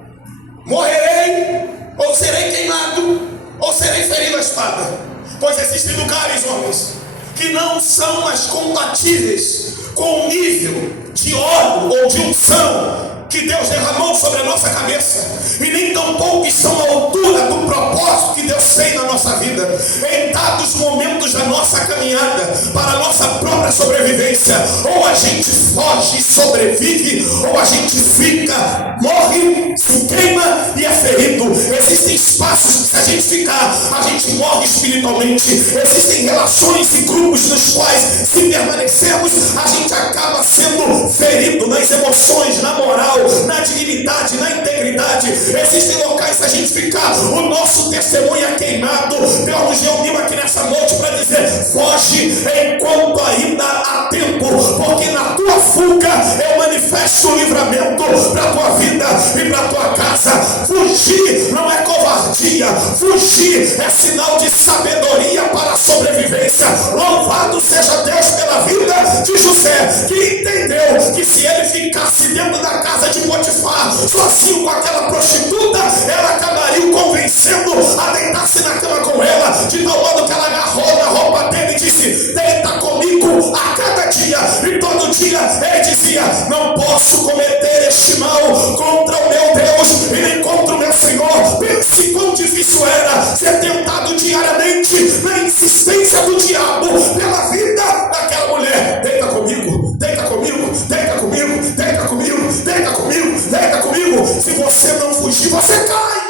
morrerei, ou serei queimado, ou serei ferido à espada. Pois existem lugares, homens, que não são mais compatíveis com o nível de óleo ou de unção que Deus derramou sobre a nossa cabeça, e nem tampouco estão à altura do propósito que Deus fez na nossa vida. Em dados momentos da nossa caminhada para a nossa própria sobrevivência, ou a gente foge e sobrevive, ou a gente fica, morre, se queima e é ferido. Existem espaços que, se a gente ficar, a gente morre espiritualmente. Existem relações e grupos nos quais, se permanecermos, a gente acaba sendo ferido nas emoções, na moral, na dignidade, na integridade. Existem locais que a gente testificar, o nosso testemunho é queimado. Deus nos reuniu aqui nessa noite para dizer: foge enquanto ainda há tempo, porque na tua fuga eu manifesto o livramento para a tua vida e para a tua casa. Fugir não é covardia, fugir é sinal de sabedoria para a sobrevivência. Louvado seja Deus pela vida de José, que entendeu que se ele ficasse dentro da casa de Potifar, sozinho com aquela prostituta, ela acabaria o convencendo a deitar-se na cama com ela, de tal modo que ela agarrou na roupa dele e disse: deita comigo a cada dia. E todo dia ele dizia: não posso cometer este mal contra o meu Deus e nem contra o meu Senhor. Pense quão difícil era ser tentado diariamente na insistência do diabo pela vida daquela mulher. Deita comigo, deita comigo, deita comigo, deita comigo, deita comigo, deita comigo. Se você não fugir, você cai.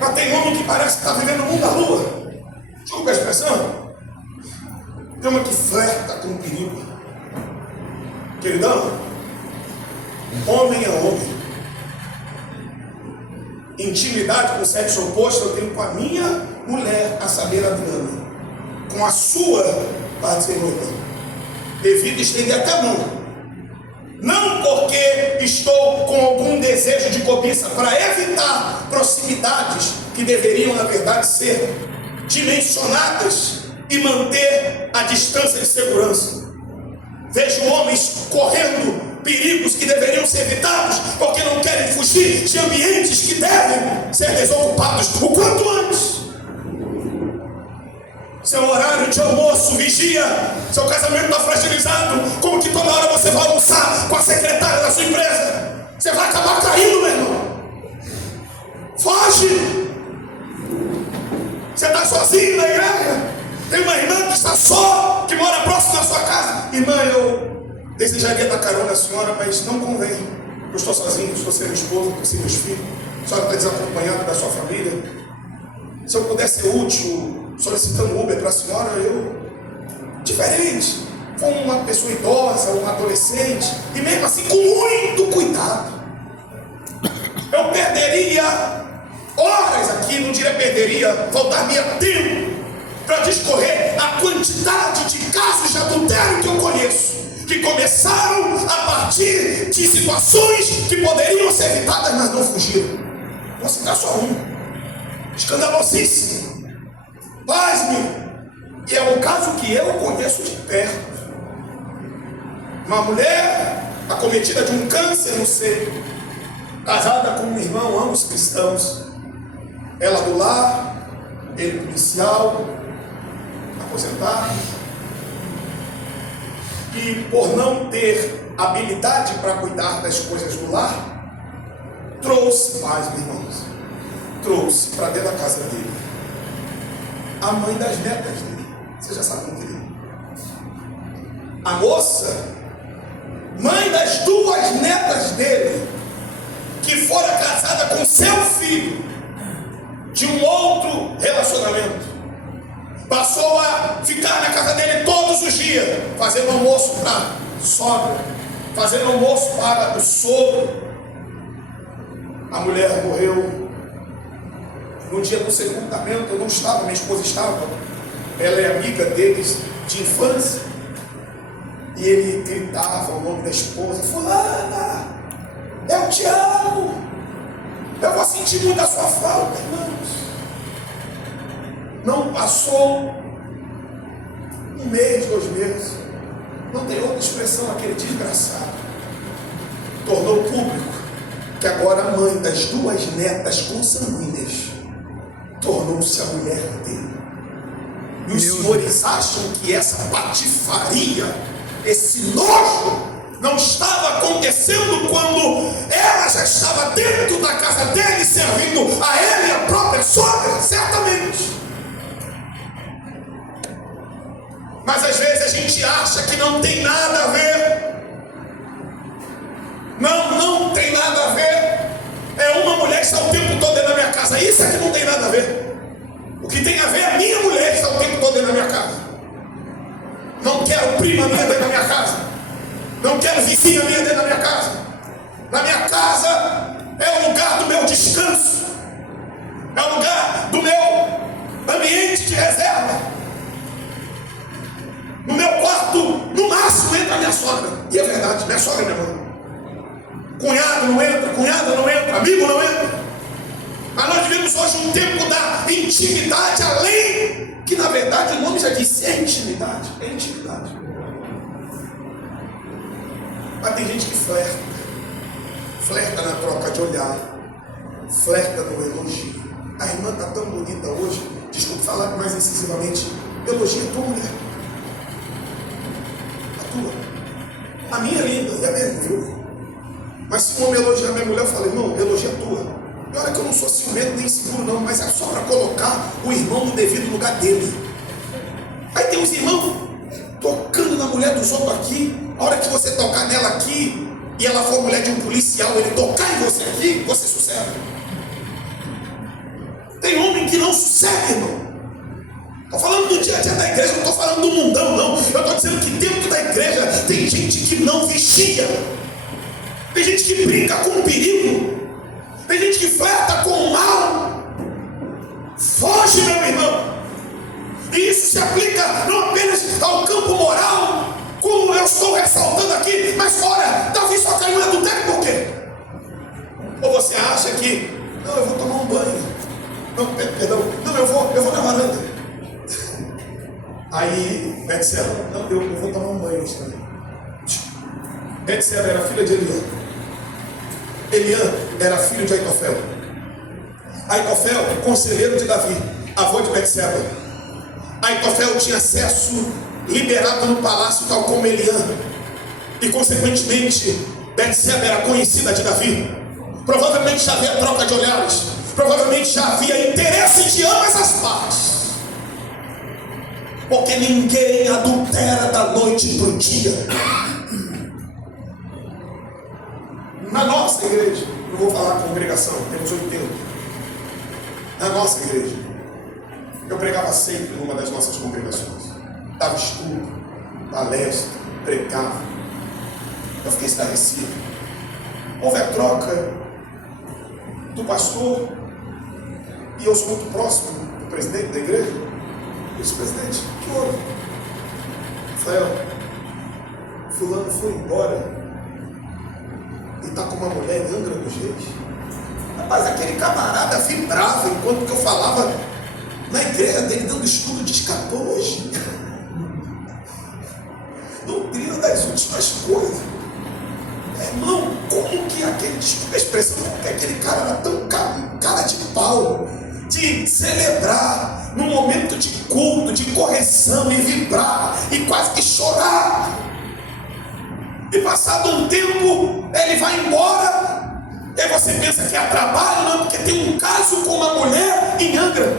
Mas tem homem que parece que está vivendo no mundo da lua. Desculpa a expressão. Tem uma que flerta com o perigo. Queridão, homem é homem. Intimidade com o sexo oposto eu tenho com a minha mulher, a saber, a Adriana. Com a sua, vai ser meu irmão. Evito estender até a mão. Não porque estou com algum desejo de cobiça, para evitar proximidades que deveriam, na verdade, ser dimensionadas e manter a distância de segurança. Vejo homens correndo perigos que deveriam ser evitados, porque não querem fugir de ambientes que devem ser desocupados o quanto antes. Seu horário de almoço, vigia. Seu casamento está fragilizado. Como que toda hora você vai almoçar com a secretária da sua empresa? Você vai acabar caindo, meu irmão. Foge. Você está sozinho na igreja. Tem uma irmã que está só, que mora próximo da sua casa. Irmã, eu desejaria dar carona à senhora, mas não convém. Eu estou sozinho, estou sem minha esposa, estou sem meus filhos. A senhora está desacompanhada da sua família. Se eu puder ser útil solicitando Uber para a senhora, eu... Diferente. Com uma pessoa idosa, um adolescente, e mesmo assim com muito cuidado. Eu perderia horas aqui, não diria perderia, faltaria tempo para discorrer a quantidade de casos de adultério que eu conheço, que começaram a partir de situações que poderiam ser evitadas, mas não fugiram. Vou citar só um. Escandalosíssimo. Pasme. E é um caso que eu conheço de perto. Uma mulher acometida de um câncer no seio, casada com um irmão, ambos cristãos. Ela do lar, ele policial, aposentado. E por não ter habilidade para cuidar das coisas do lar, trouxe, irmãos, trouxe para dentro da casa dele a mãe das netas dele. Você já sabe como que ele é. A moça, mãe das duas netas dele, que fora casada com seu filho de um outro relacionamento, passou a ficar na casa dele todos os dias, fazendo almoço para a sogra, fazendo almoço para o sogro. A mulher morreu no dia do sepultamento. Eu não estava, minha esposa estava. Ela é amiga deles de infância. E ele gritava o nome da esposa: fulana, eu te amo, eu vou sentir muito a sua falta, irmãos. Não passou um mês, 2 meses, não tem outra expressão, aquele desgraçado tornou público que agora a mãe das 2 netas consanguíneas tornou-se a mulher dele. E os senhores acham que essa patifaria, esse nojo, não estava acontecendo quando ela já estava dentro da casa dele, servindo a ele, a própria sogra? Certamente. Mas às vezes a gente acha que não tem nada a ver. Não tem nada a ver. É uma mulher que está o tempo todo dentro da minha casa. Isso é que não tem nada a ver. O que tem a ver é a minha mulher que está o tempo todo dentro da minha casa. Não quero prima minha dentro da minha casa. Não quero vizinha minha dentro da minha casa. Na minha casa é o lugar do meu descanso, é o lugar do meu ambiente de reserva. No meu quarto, no máximo, entra a minha sogra. E é verdade, minha sogra é minha mãe. Cunhado não entra, cunhada não entra, amigo não entra. Mas nós vivemos hoje um tempo da intimidade, além que na verdade o nome já disse, é intimidade, é intimidade. Mas tem gente que flerta na troca de olhar, flerta no elogio. A irmã está tão bonita hoje, desculpe falar mais incisivamente, elogia a tua mulher. A tua. A minha é linda, é mesmo, viu? Mas se um homem elogiar a minha mulher, eu falo, irmão, elogia a tua. E olha que eu não sou ciumento nem inseguro não, mas é só para colocar o irmão no devido lugar dele. Aí tem os irmãos tocando na mulher dos outros aqui. A hora que você tocar nela aqui e ela for mulher de um policial, ele tocar em você aqui, você sossega. Tem homem que não sossega, irmão. Estou falando do dia a dia da igreja, não estou falando do mundão não. Eu estou dizendo que dentro da igreja tem gente que não vigia. Tem gente que brinca com o perigo. Tem gente que flerta com o mal. Foge, meu irmão. E isso se aplica não apenas ao campo moral, como eu estou ressaltando aqui, mas olha, Davi só caiu em adultério por quê? Ou você acha que, não, eu vou tomar um banho. Não, perdão, não, eu vou na varanda. Aí, Betseba, não, eu vou tomar um banho hoje também. Betseba era filha de Eliã. Eliã era filho de Aitofel. Aitofel, conselheiro de Davi, avô de Betseba. Aitofel tinha acesso liberado no palácio, tal como Eliã. E consequentemente, Betseba era conhecida de Davi. Provavelmente já havia troca de olhares. Provavelmente já havia interesse de ambas as partes. Porque ninguém adultera da noite para o dia. Na nossa igreja, não vou falar congregação, temos 80. Na nossa igreja, eu pregava sempre numa das nossas congregações. Dava estudo, palestra, pregava. Eu fiquei estarrecido. Houve a troca do pastor, e eu sou muito próximo do presidente da igreja. Eu disse, presidente, o que houve? Rafael, fulano foi embora e está com uma mulher em Angra dos Reis. Rapaz, aquele camarada vibrava enquanto que eu falava na igreja dele, dando estudo de escatologia. Doutrina das últimas coisas. Irmão, como que aquele, desculpa a expressão, como que aquele cara era tão cara de pau, de celebrar num momento de culto, de correção, e vibrar, e quase que chorar. E passado um tempo, ele vai embora. E aí você pensa que é trabalho, não, porque tem um caso com uma mulher em Angra.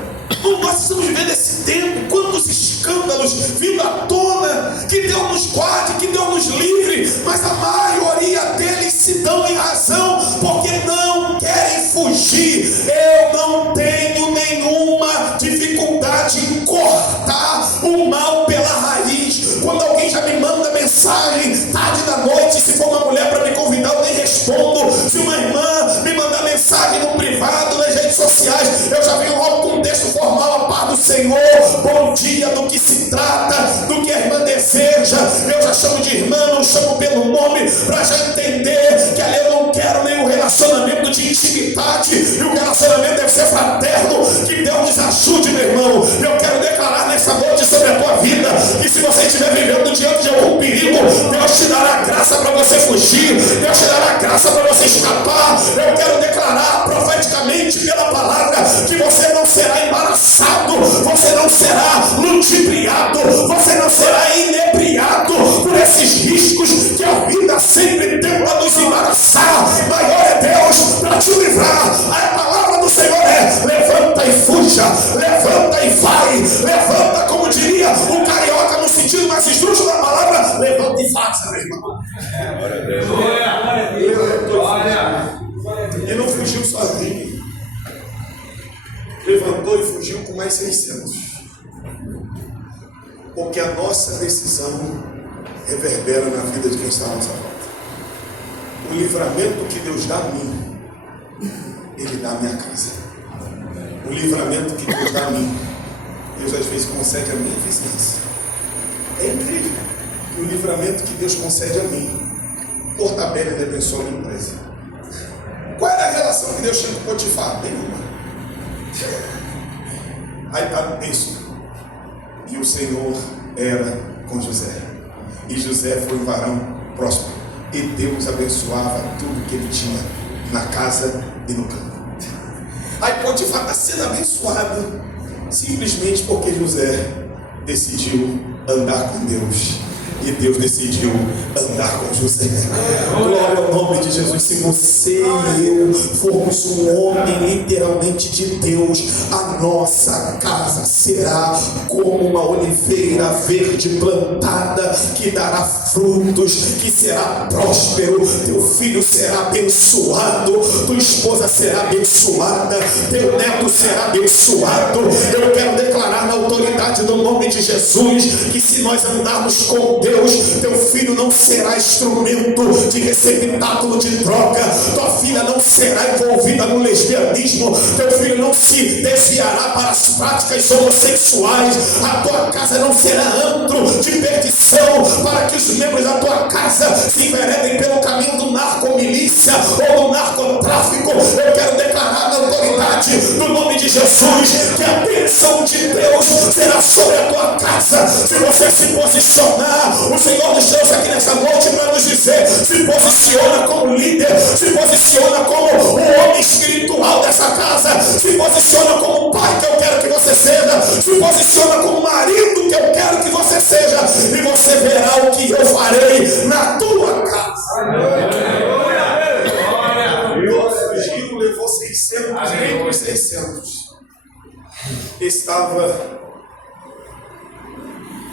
Nós estamos vivendo esse tempo, quantos escândalos vindo à tona, que Deus nos guarde, que Deus nos livre, mas a maioria deles se dão em razão, porque não querem fugir. Eu não tenho nenhuma dificuldade em cortar o mal pela raiz. Quando alguém já me manda mensagem, tarde da noite, se for uma mulher para me convidar, eu nem respondo. Se uma irmã me mandar mensagem no privado, nas redes sociais, eu já venho logo com um texto formal, a paz do Senhor, bom dia, do que se trata, do que a irmã deseja. Eu já chamo de irmã, não chamo pelo nome, para já entender que ali eu não quero nenhum relacionamento de intimidade, e o relacionamento deve ser fraterno. Que Deus nos ajude, meu irmão. Eu quero declarar nessa noite sobre a tua vida, que se você estiver vivendo diante de algum perigo, Deus te dará graça para você fugir, Deus te dará graça para você escapar. Eu quero declarar profeticamente pela palavra que você não será embaraçado, você não será ludibriado, você não será inebriado por esses riscos que a vida sempre tem para nos embaraçar. Maior é Deus para te livrar. A palavra do Senhor é: levanta e fuja, levanta e vai, levanta, como diria o carioca no sentido mais esdrúxulo da palavra, levanta e faça, meu irmão. E não fugiu sozinho, levantou e fugiu com mais 600, porque a nossa decisão reverbera na vida de quem está à nossa volta. O livramento que Deus dá a mim, Ele dá a minha casa. O livramento que Deus dá a mim, Deus às vezes concede a minha vizinhança. É incrível que o livramento que Deus concede a mim, por tabela, Ele abençoa a minha empresa. Qual era a relação que Deus tinha com Potifar? Nenhuma. Aí está isso. E o Senhor era com José. E José foi um varão próspero. E Deus abençoava tudo que ele tinha na casa e no campo. Aí Potifar está sendo abençoado simplesmente porque José decidiu andar com Deus. E Deus decidiu andar com José. Glória ao nome de Jesus. Se você e eu formos um homem literalmente de Deus, a nossa casa será como uma oliveira verde plantada, que dará frutos, que será próspero. Teu filho será abençoado, tua esposa será abençoada, teu neto será abençoado. Eu quero declarar na autoridade do nome de Jesus que se nós andarmos com Deus, teu filho não será instrumento de receptáculo de droga, tua filha não será envolvida no lesbianismo, teu filho não se desviará para as práticas homossexuais, a tua casa não será antro de perdição, para que os membros da tua casa se enveredem pelo caminho do narcomilícia ou do narcotráfico. Eu quero declarar na autoridade do nome de Jesus que a bênção de Deus será sobre a tua casa. Se você se posicionar, o Senhor nos trouxe aqui nessa noite para nos dizer: se posiciona como líder, se posiciona como o homem espiritual dessa casa, se posiciona como pai que eu quero que você seja, se posiciona como marido que eu quero que você seja, e você verá o que eu farei na tua casa. O giro levou 600. Estava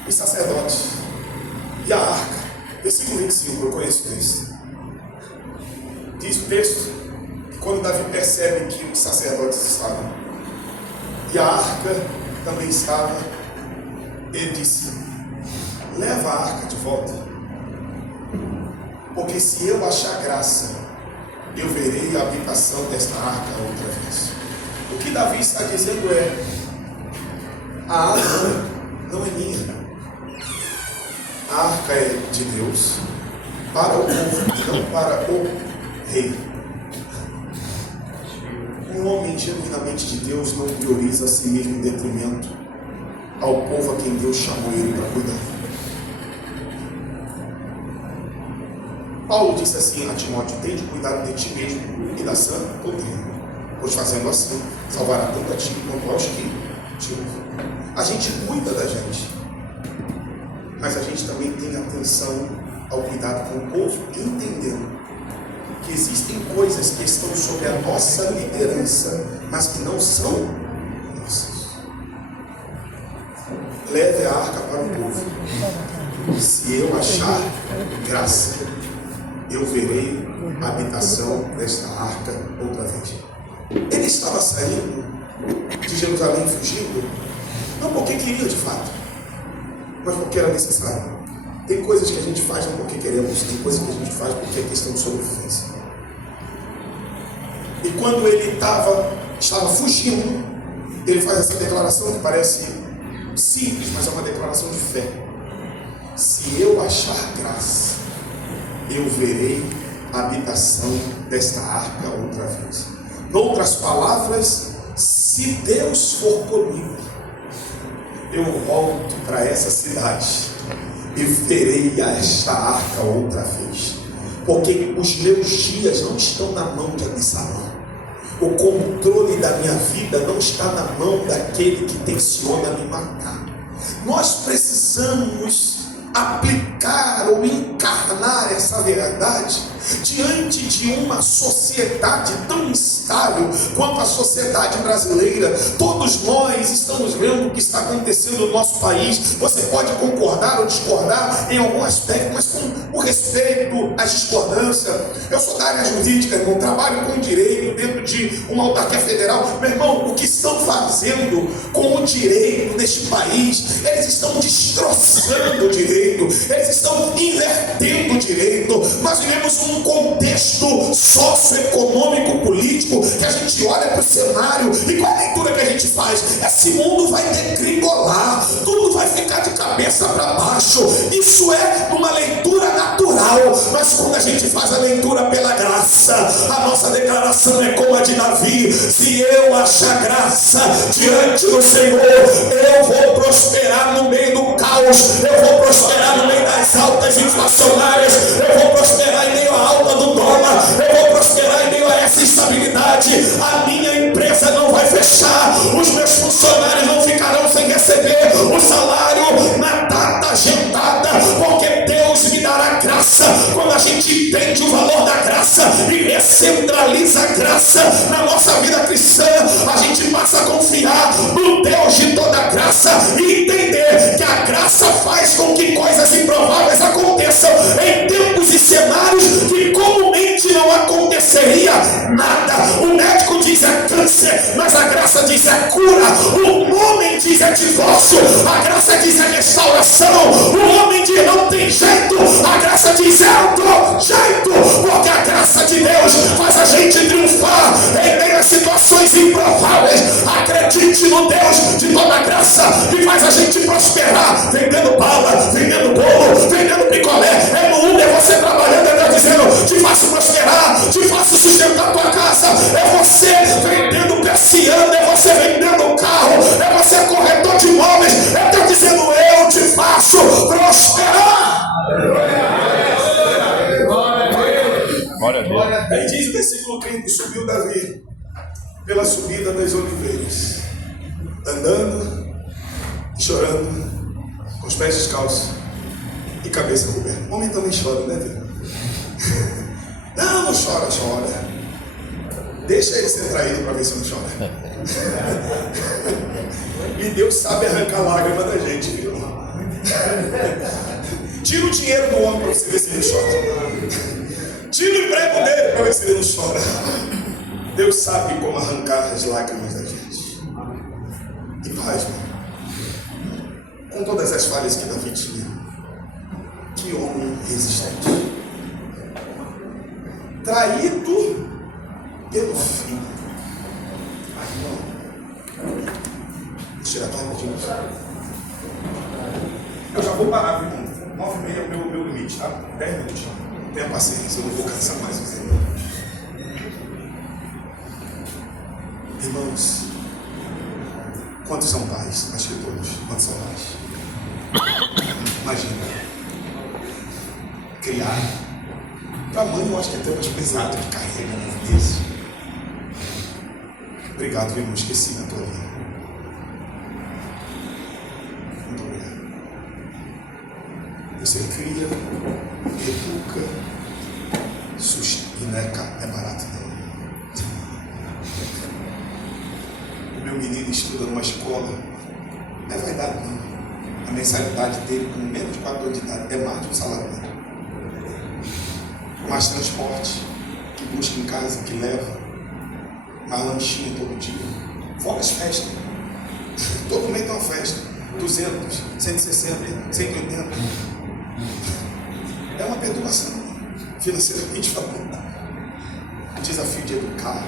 os sacerdotes e a arca. Versículo 25, eu conheço isso. Diz o texto que quando Davi percebe que os sacerdotes estavam e a arca também estava, ele disse: leva a arca de volta, porque se eu achar graça, eu verei a habitação desta arca outra vez. O que Davi está dizendo é: a arca não é minha, a arca é de Deus para o povo, não para o rei. Um homem genuinamente de Deus não prioriza a si mesmo em detrimento ao povo a quem Deus chamou ele para cuidar. Paulo disse assim a Timóteo: tende cuidado de ti mesmo e da sã doutrina, pois fazendo assim salvará tanto a ti quanto aos que te ouvem. A gente cuida da gente, mas a gente também tem atenção ao cuidado com o povo, entendendo que existem coisas que estão sob a nossa liderança, mas que não são nossas. Leve a arca para o povo. Se eu achar graça, eu verei a habitação desta arca outra vez. Ele estava saindo de Jerusalém fugindo, não porque queria de fato, mas porque era necessário. Tem coisas que a gente faz não porque queremos, tem coisas que a gente faz porque é questão de sobrevivência. E quando ele estava fugindo, ele faz essa declaração que parece simples, mas é uma declaração de fé. Se eu achar graça, eu verei a habitação desta arca outra vez. Em outras palavras, se Deus for comigo, eu volto para essa cidade e verei esta arca outra vez, porque os meus dias não estão na mão de Absalão. O controle da minha vida não está na mão daquele que tenciona me matar. Nós precisamos aplicar ou encarnar essa verdade diante de uma sociedade tão instável quanto a sociedade brasileira. Todos nós estamos vendo o que está acontecendo no nosso país. Você pode concordar ou discordar em algum aspecto, mas com o respeito à discordância. Eu sou da área jurídica, irmão, trabalho com direito dentro de uma autarquia federal. Meu irmão, o que estão fazendo com o direito neste país? Eles estão destroçando o direito, eles estão invertendo o direito. Nós vivemos um contexto socioeconômico, político, que a gente olha para o cenário, e qual é a leitura que a gente faz? Esse mundo vai degringolar, tudo vai ficar de cabeça para baixo. Isso é uma leitura natural, mas quando a gente faz a leitura pela graça, a nossa declaração é como a de Davi: se eu achar graça diante do Senhor, eu vou prosperar no meio do caos, eu vou prosperar no meio das altas inflacionárias, eu vou prosperar em meio à alta do dólar, eu vou prosperar em meio a essa instabilidade. A minha empresa não vai fechar, os meus funcionários não ficarão sem receber o salário na data agendada, porque Deus me dará graça. Quando a gente entende o valor da graça e recentraliza a graça na nossa vida cristã, a gente passa a confiar no Deus de toda graça e entender que a graça faz com que coisas improváveis aconteçam em tempos e cenários que comumente não aconteceria nada. O médico diz é câncer, mas a graça diz é cura. O homem diz é divórcio, a graça diz é restauração. O homem diz não tem jeito, a graça diz é outro jeito, porque a graça de Deus faz a gente triunfar em meio a situações improváveis. Acredite no Deus de toda graça que faz a gente prosperar, vendendo bala, vendendo bolo, vendendo picolé. É no Uber você trabalhando, Deus dizendo: te faço prosperar, te faço sustentar tua casa. É você vendendo persiana, é você vendendo carro, é você corretor de imóveis. É Deus dizendo: eu te faço prosperar. Aí diz o versículo 30: subiu Davi pela subida das oliveiras, andando e chorando, com os pés descalços e cabeça coberta. O homem também chora, né, filho? Não chora, chora. Deixa ele ser traído para ver se não chora. E Deus sabe arrancar lágrima da gente, viu? Tira o dinheiro do homem para você ver se ele chora. Tira o emprego dele para ver se ele não chora. Deus sabe como arrancar as lágrimas da gente. E paz, mano. Com todas as falhas que Davi tinha, que homem resistente. Traído pelo filho. Ai, irmão. Deixa eu tirar rapidinho. Eu já vou parar, irmão. 9h30 é o meu limite, tá? 10 minutos. Tenha paciência, eu não vou cansar mais você. Irmãos, quantos são pais? Acho que todos. Quantos são pais? Imagina. Criar. Para a mãe, eu acho que é até mais pesado que carrega um desse. Obrigado, irmão. Esqueci na tua vida. Muito obrigado. Você cria, educa, e não é barato não. O meu menino estuda numa escola, não é vaidade não. A mensalidade dele, com menos de 4 anos de idade, é mais de um salário dele. Mais transporte, que busca em casa, que leva, mais lanchinha todo dia, fora as festas. Todo mês tem uma festa, 200, 160, 180. É uma perturbação, financeiramente falando. O desafio de educar.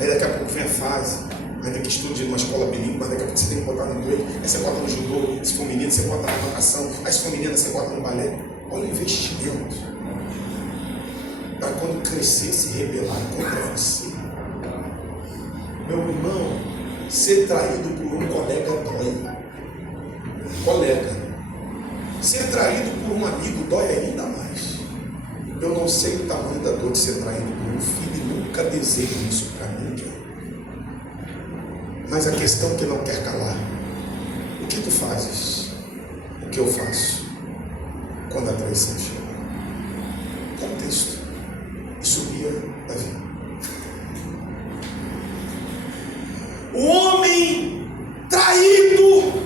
Aí daqui a pouco vem a fase, vai ter que estudar numa escola bilíngue, mas daqui a pouco você tem que botar no inglês. Aí você bota no judô, se for menino, você bota na natação, aí se for menina, você bota no balé. Olha o investimento. Para quando crescer, se rebelar contra você. Meu irmão, ser traído por um colega dói. Colega. Ser traído por um amigo dói ainda mais. Eu não sei o tamanho da dor de ser traído por um filho e nunca desejo isso para ninguém. Mas a questão que não quer calar: o que tu fazes? O que eu faço quando a traição chega? Contexto. E subia Davi. O homem traído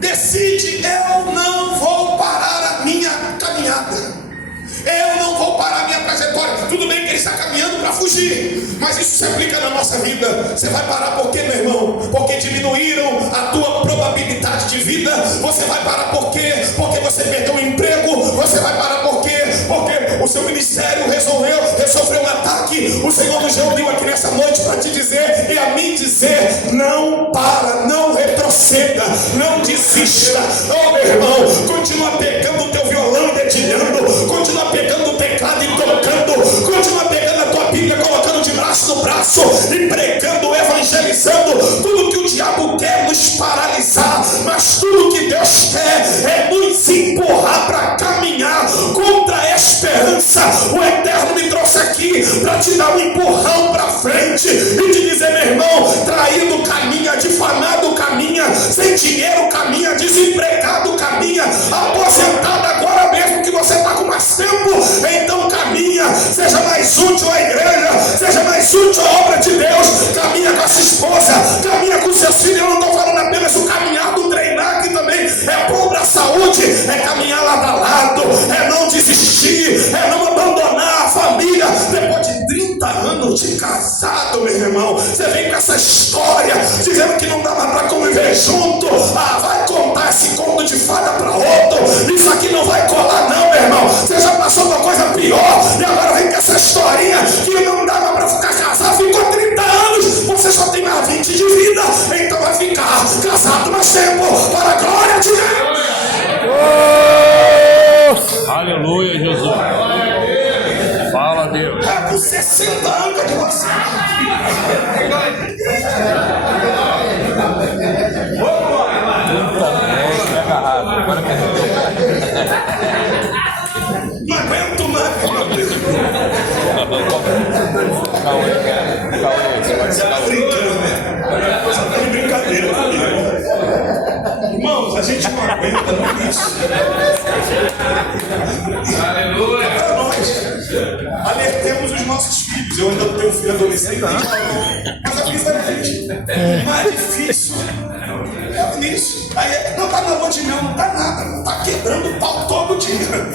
decide: eu não vou parar a minha caminhada, eu não vou parar a minha trajetória. tudo bem que ele está caminhando para fugir, mas isso se aplica na nossa vida. Você vai parar por quê, meu irmão? Porque diminuíram a tua probabilidade de vida. Você vai parar por quê? Porque você perdeu o emprego. Você vai parar por quê? Porque o seu ministério sofreu um ataque. O Senhor nos reuniu aqui nessa noite para te dizer e a mim dizer: não para, não retroceda, não desista. Oh, meu irmão, continua pegando o teu violão e dedilhando, continua pegando o teclado e tocando, continua pegando a tua Bíblia, colocando de braço no braço e pregando, evangelizando. Tudo que o diabo quer nos paralisar, mas tudo que Deus quer é nos empurrar para caminhar contra a esperança. O Eterno me trouxe aqui para te dar um empurrão para frente e te dizer: meu irmão, traído caminha, difamado caminha, sem dinheiro caminha, desempregado caminha, aposentado agora mesmo que você está com mais tempo, então caminha, seja mais útil à igreja, seja mais útil à obra de Deus. Caminha com a sua esposa, caminha com seus filhos. Eu não estou falando apenas o caminhar do treinar, que também é bom para a saúde, é caminhar lado a lado, é não desistir, é não abandonar a família. Depois de 30 anos de casado, meu irmão, você vem com essa história dizendo que não dá mais para conviver junto. Vai contar esse conto de fada para outro. Isso aqui não vai colar não, meu irmão. Você já passou por coisa pior e agora vem com essa historinha que não dá mais para ficar casado. Ficou 30 anos, você só tem mais 20 de vida, então vai ficar casado mais tempo para a glória de Deus. Oh! Aleluia, Jesus. Fala, Deus. Cara, com 60 anos de você. Não aguento mais. Só tá de brincadeira. Irmãos, a gente não aguenta não isso. Aleluia. Para nós, alertemos os nossos filhos. Eu ainda tenho um filho adolescente, mas a vida é mais difícil. É o início. Aí não tá na lua de mel, não tá nada, não tá quebrando o pau todo dia.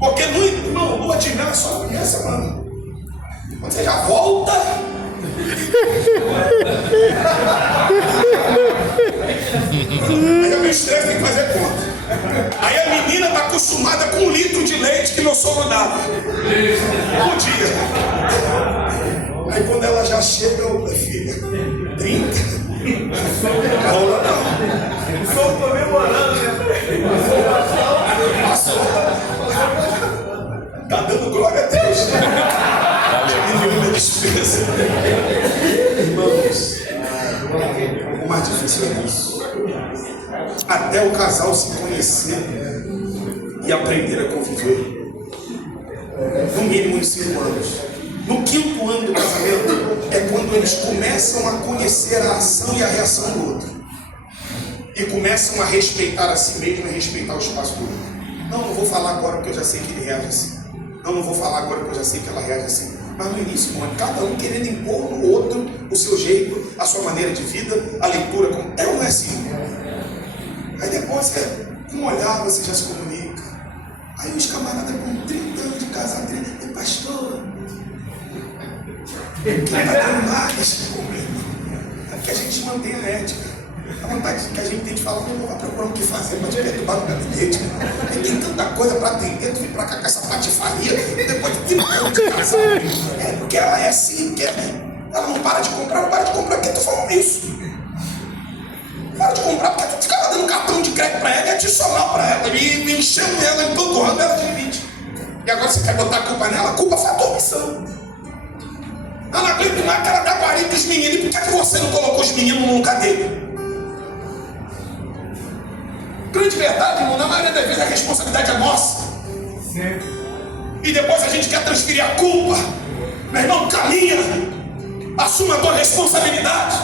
Porque não, lua de mel é só amanhã, semana. Quando você já volta. Aí o meu estresse tem que fazer conta. Aí a menina está acostumada com 1 litro de leite que meu sogro dá por dia. Aí quando ela já chega, eu falei: filha, 30? Rola não. O sogro comemorando, tá dando glória a Deus. Diminuiu a despesa. Irmãos, o mais difícil é isso. Até o casal se conhecer e aprender a conviver. No mínimo em 5 anos. No 5º ano do casamento é quando eles começam a conhecer a ação e a reação do outro. E começam a respeitar a si mesmo e respeitar o espaço do outro. Não vou falar agora porque eu já sei que ele reage assim. Não vou falar agora porque eu já sei que ela reage assim. Mas no início, cada um querendo impor no outro o seu jeito, a sua maneira de vida, a leitura. É ou não é assim? Aí depois, com um olhar, você já se comunica. Aí os camaradas com 30 anos de casado, pastor, quem vai dar mais? É que a gente mantém a ética. A vontade que a gente tem de falar: não vai procurar o que fazer para te perturbar no gabinete. Tem tanta coisa para atender, tu vem para cá com essa patifaria, e depois de 30 anos de casado. É porque ela é assim, ela não para de comprar, por que tu falou isso? Para de comprar, porque tu ficava dando cartão de crédito para ela e adicional para ela, me enchendo ela, empanturrando ela de limite. E agora você quer botar a culpa nela? A culpa foi a tua missão. Ela não aguenta mais que ela dá guarida dos meninos. Por que você não colocou os meninos no lugar dele? Grande verdade, irmão, na maioria das vezes a responsabilidade é nossa. Sim. E depois a gente quer transferir a culpa. Meu irmão, caminha. Assuma a tua responsabilidade.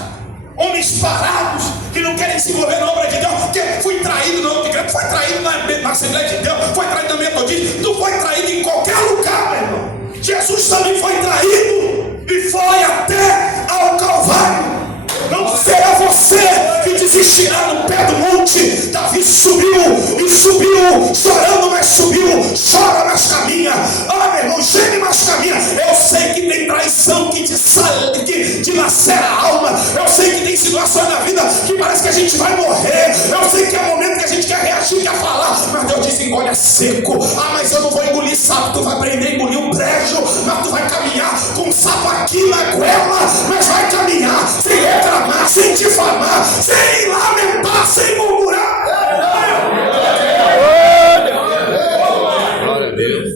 Homens parados que não querem se envolver na obra de Deus, porque fui traído na outra igreja, foi traído na Assembleia de Deus, foi traído na Metodista, tu foi traído em qualquer lugar, meu irmão. Jesus também foi traído e foi até ao Calvário. Não será você que desistirá no pé do monte. Davi subiu e subiu, chorando, mas subiu, chora, mas caminha. Ah, meu irmão, geme, mas caminha. gente vai morrer. Eu sei que é o momento que a gente quer reagir, quer falar, mas Deus diz: engole a seco. Ah, mas eu não vou engolir sapo. Tu vai aprender a engolir um brejo, mas tu vai caminhar com um sapo aqui na goela, mas vai caminhar sem reclamar, sem difamar, sem lamentar, sem murmurar. Glória a Deus.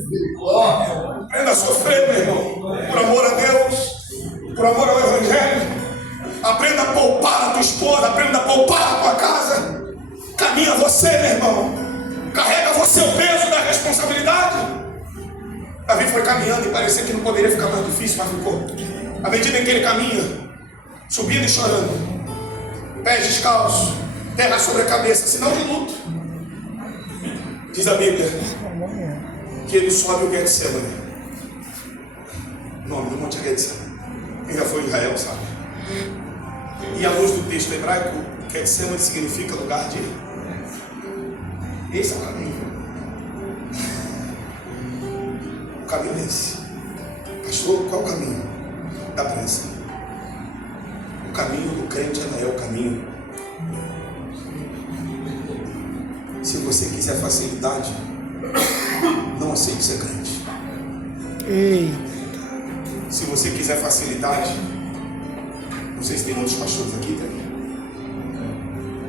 Aprenda a sofrer, meu irmão, por amor a Deus, por amor ao Evangelho. Aprenda a poupar a tua esposa, aprenda a poupar a tua casa. Caminha você, meu irmão. Carrega você o peso da responsabilidade. Davi foi caminhando e parecia que não poderia ficar mais difícil, mas ficou. À medida em que ele caminha, subindo e chorando, pés descalços, terra sobre a cabeça, sinal de luto. Diz a Bíblia que ele sobe o Getsemane. O nome do monte é Getsemane. Quem já foi em Israel sabe. E à luz do texto hebraico, Getsemane significa lugar de... Esse é o caminho. O caminho é esse. Pastor, qual é o caminho da pressa? O caminho do crente ainda é o caminho. Se você quiser facilidade, não aceite ser crente. Se você quiser facilidade, não sei se tem outros pastores aqui também,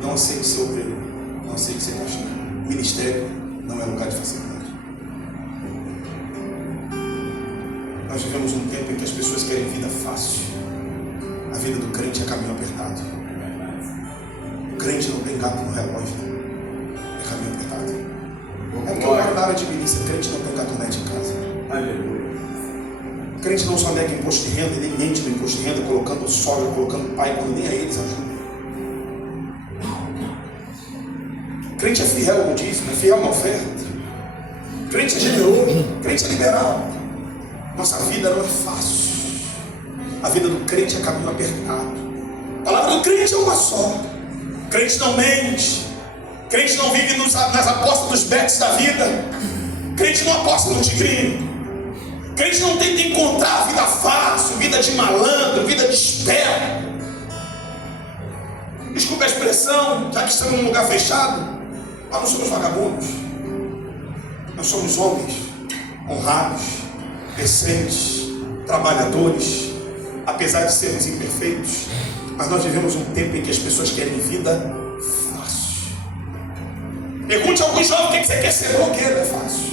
não aceite ser obreiro, não aceite ser pastor. Ministério não é lugar de facilidade. Nós vivemos um tempo em que as pessoas querem vida fácil. A vida do crente é caminho apertado. O crente não tem gato no relógio, é caminho apertado. É porque eu moro na área de milícia, crente não tem gatonete em casa. Aleluia. Crente não só nega imposto de renda, nem mente no imposto de renda, colocando sogra, colocando pai, quando nem a eles ajuda. Crente é fiel no dízimo, é fiel na oferta. Crente é generoso, crente é liberal. Nossa vida não é fácil. A vida do crente é caminho apertado. A palavra do crente é uma só. Crente não mente. Crente não vive nas apostas dos bets da vida. Crente não aposta no tigrinho. Crente não tenta encontrar vida fácil, vida de malandro, vida de esperto. Desculpa a expressão, já que estamos num lugar fechado, nós não somos vagabundos. Nós somos homens honrados, decentes, trabalhadores, apesar de sermos imperfeitos. Mas nós vivemos um tempo em que as pessoas querem vida fácil. Pergunte a algum jovem: o que você quer ser? Blogueiro é fácil.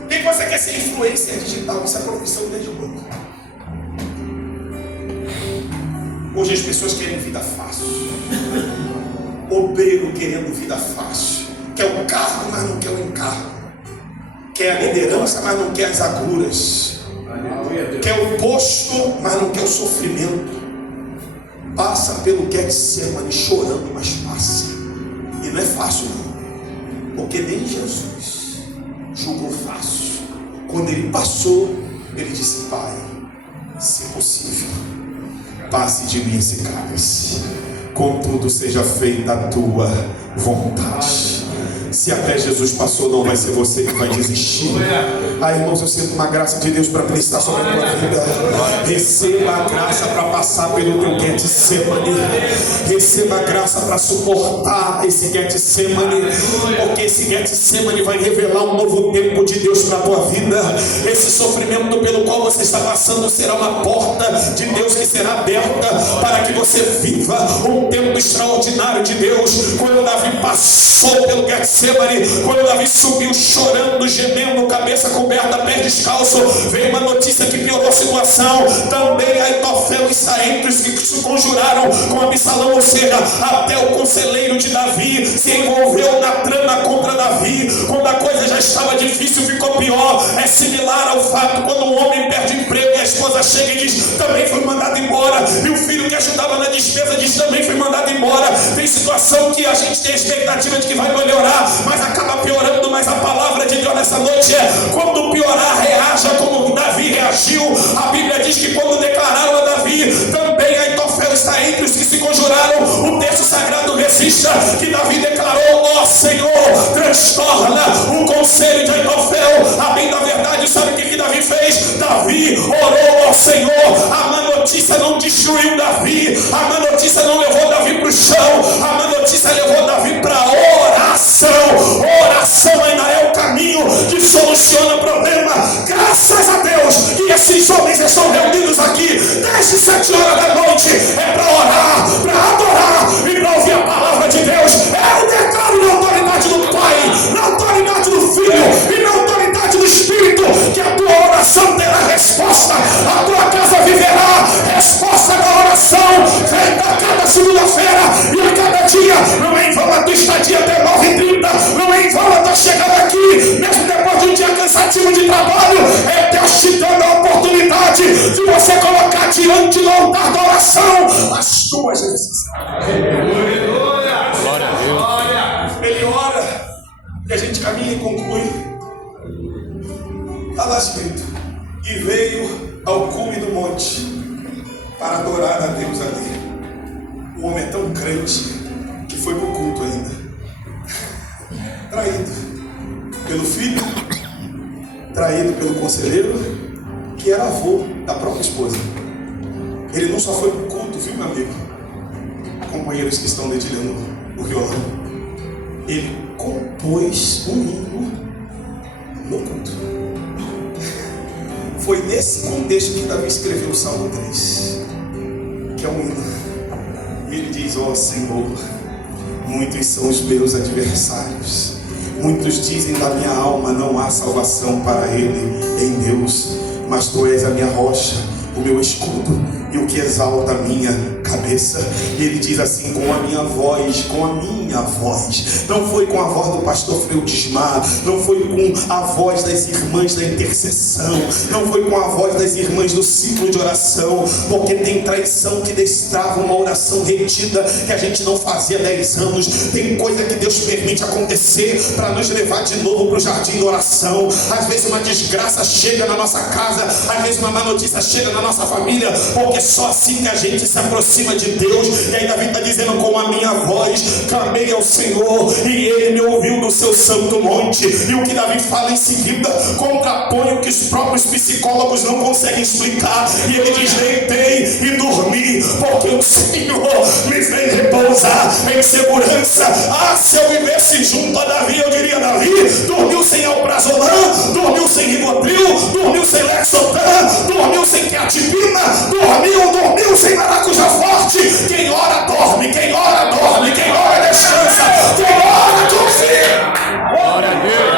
O que você quer ser? Influencer digital. Isso é profissão desde o banco. Hoje as pessoas querem vida fácil. Obreiro querendo vida fácil. Quer o carro, mas não quer o encargo. Quer a liderança, mas não quer as agruras. Quer o posto, mas não quer o sofrimento. Passa pelo Getsemane chorando, mas passa. E não é fácil não, porque nem Jesus julgou fácil. Quando ele passou, ele disse: Pai, se possível, passe de mim esse cálice, contudo seja feita a tua vontade. Se até Jesus passou, não vai ser você que vai desistir. Ah, irmãos, eu sinto uma graça de Deus para ministrar sobre a tua vida. Receba a graça para passar pelo teu Getsemane. Receba a graça para suportar esse Getsemane, porque esse Getsemane vai revelar um novo tempo de Deus para a tua vida. Esse sofrimento pelo qual você está passando será uma porta de Deus que será aberta para que você viva um tempo extraordinário de Deus. Quando Davi passou pelo Getsemane, quando Davi subiu chorando, gemendo, cabeça coberta, pé descalço, veio uma notícia que piorou a situação. Também Aitofel está entre os que se conjuraram com Absalão, ou seja, até o conselheiro de Davi se envolveu na trama contra Davi. Quando a coisa já estava difícil, ficou pior. É similar ao fato quando um homem perde emprego e a esposa chega e diz: também foi mandado embora. E o filho que ajudava na despesa diz: também foi mandado embora. Tem situação que a gente tem a expectativa de que vai melhorar, mas acaba piorando. Mas a palavra de Deus nessa noite é: quando piorar, reaja como Davi reagiu. A Bíblia diz que quando declararam a Davi, também Aitofel está entre os que se conjuraram, o texto sagrado registra que Davi declarou: ó Senhor, transtorna o conselho de Aitofel. A bem da verdade, sabe o que Davi fez? Davi orou ao Senhor. A má notícia não destruiu Davi, a má notícia não levou Davi para o chão. chão. A má notícia levou Davi para oração. Oração ainda é o caminho que soluciona o problema. Graças a Deus que esses homens estão reunidos aqui desde 7 horas da noite. É para orar, para adorar e para ouvir a palavra de Deus. Eu declaro na autoridade do Pai, na autoridade do Filho e na autoridade do Espírito que a tua oração terá resposta. A tua casa viverá resposta da oração. Vem para cada segunda-feira e a cada dia. Não é em vão a tua estadia até 9h30. Não é em vão a tua chegada aqui, mesmo depois de um dia cansativo de trabalho. É Deus te dando a oportunidade de você colocar diante do altar da oração as tuas necessidades. Glória a Deus. Ele ora e a gente caminha e conclui. Está lá escrito: e veio ao cume do monte para adorar a Deus ali. O homem é tão crente que foi para o culto ainda, traído pelo filho, traído pelo conselheiro, que era avô da própria esposa. Ele não só foi para o culto, viu, meu amigo? Companheiros que estão dedilhando o violão. Ele compôs um hino no culto. Foi nesse contexto que Davi escreveu o Salmo 3, que é um hino. E ele diz: ó Senhor, muitos são os meus adversários, muitos dizem da minha alma, não há salvação para ele em Deus, mas tu és a minha rocha, o meu escudo e o que exalta a minha cabeça. E ele diz assim: com a minha voz, não foi com a voz do pastor Freudismar, não foi com a voz das irmãs da intercessão, não foi com a voz das irmãs do ciclo de oração, porque tem traição que destrava uma oração retida que a gente não fazia há 10 anos. Tem coisa que Deus permite acontecer para nos levar de novo para o jardim da oração. Às vezes uma desgraça chega na nossa casa, às vezes uma má notícia chega na nossa família, porque só assim que a gente se aproxima de Deus. E aí Davi está dizendo: com a minha voz clamei ao Senhor e ele me ouviu do seu santo monte. E o que Davi fala em seguida contrapõe o que os próprios psicólogos não conseguem explicar. E ele diz: deitei e dormi, porque o Senhor me fez repousar em segurança. Ah, se eu vivesse junto a Davi, eu diria: Davi dormiu sem alprazolam, dormiu sem ribotril, dormiu sem lexotan, dormiu sem queatipina, dormiu sem maracujá forte. Quem ora dorme, quem ora dorme, quem ora descansa, quem ora confia. Glória a Deus.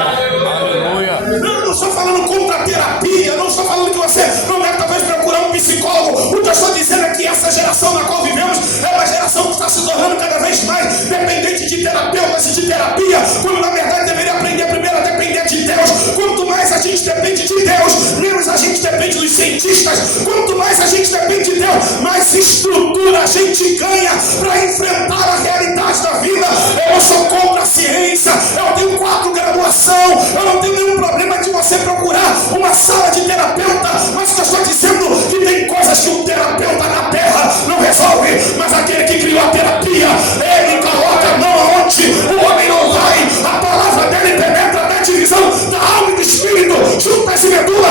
Aleluia. Não estou falando contra a terapia, não estou falando que você não deve talvez procurar um psicólogo. O que eu estou dizendo é que essa geração na qual vivemos é uma geração que está se tornando cada vez mais dependente de terapeutas e de terapia, quando na verdade deveria aprender primeiro a depender de Deus. Quanto mais a gente depende de Deus, menos a gente depende dos cientistas. Quanto mais a gente depende de Deus, mais estrutura a gente ganha para enfrentar a realidade da vida. Eu sou contra a ciência, eu tenho 4 graduações, eu não tenho nenhum problema de você procurar uma sala de terapeuta, mas eu estou dizendo que tem coisas que um terapeuta na terra não resolve, mas aquele que criou a terapia, ele coloca a mão aonde o homem não vai. A palavra dele penetra até a divisão da alma e do espírito, juntas e medula,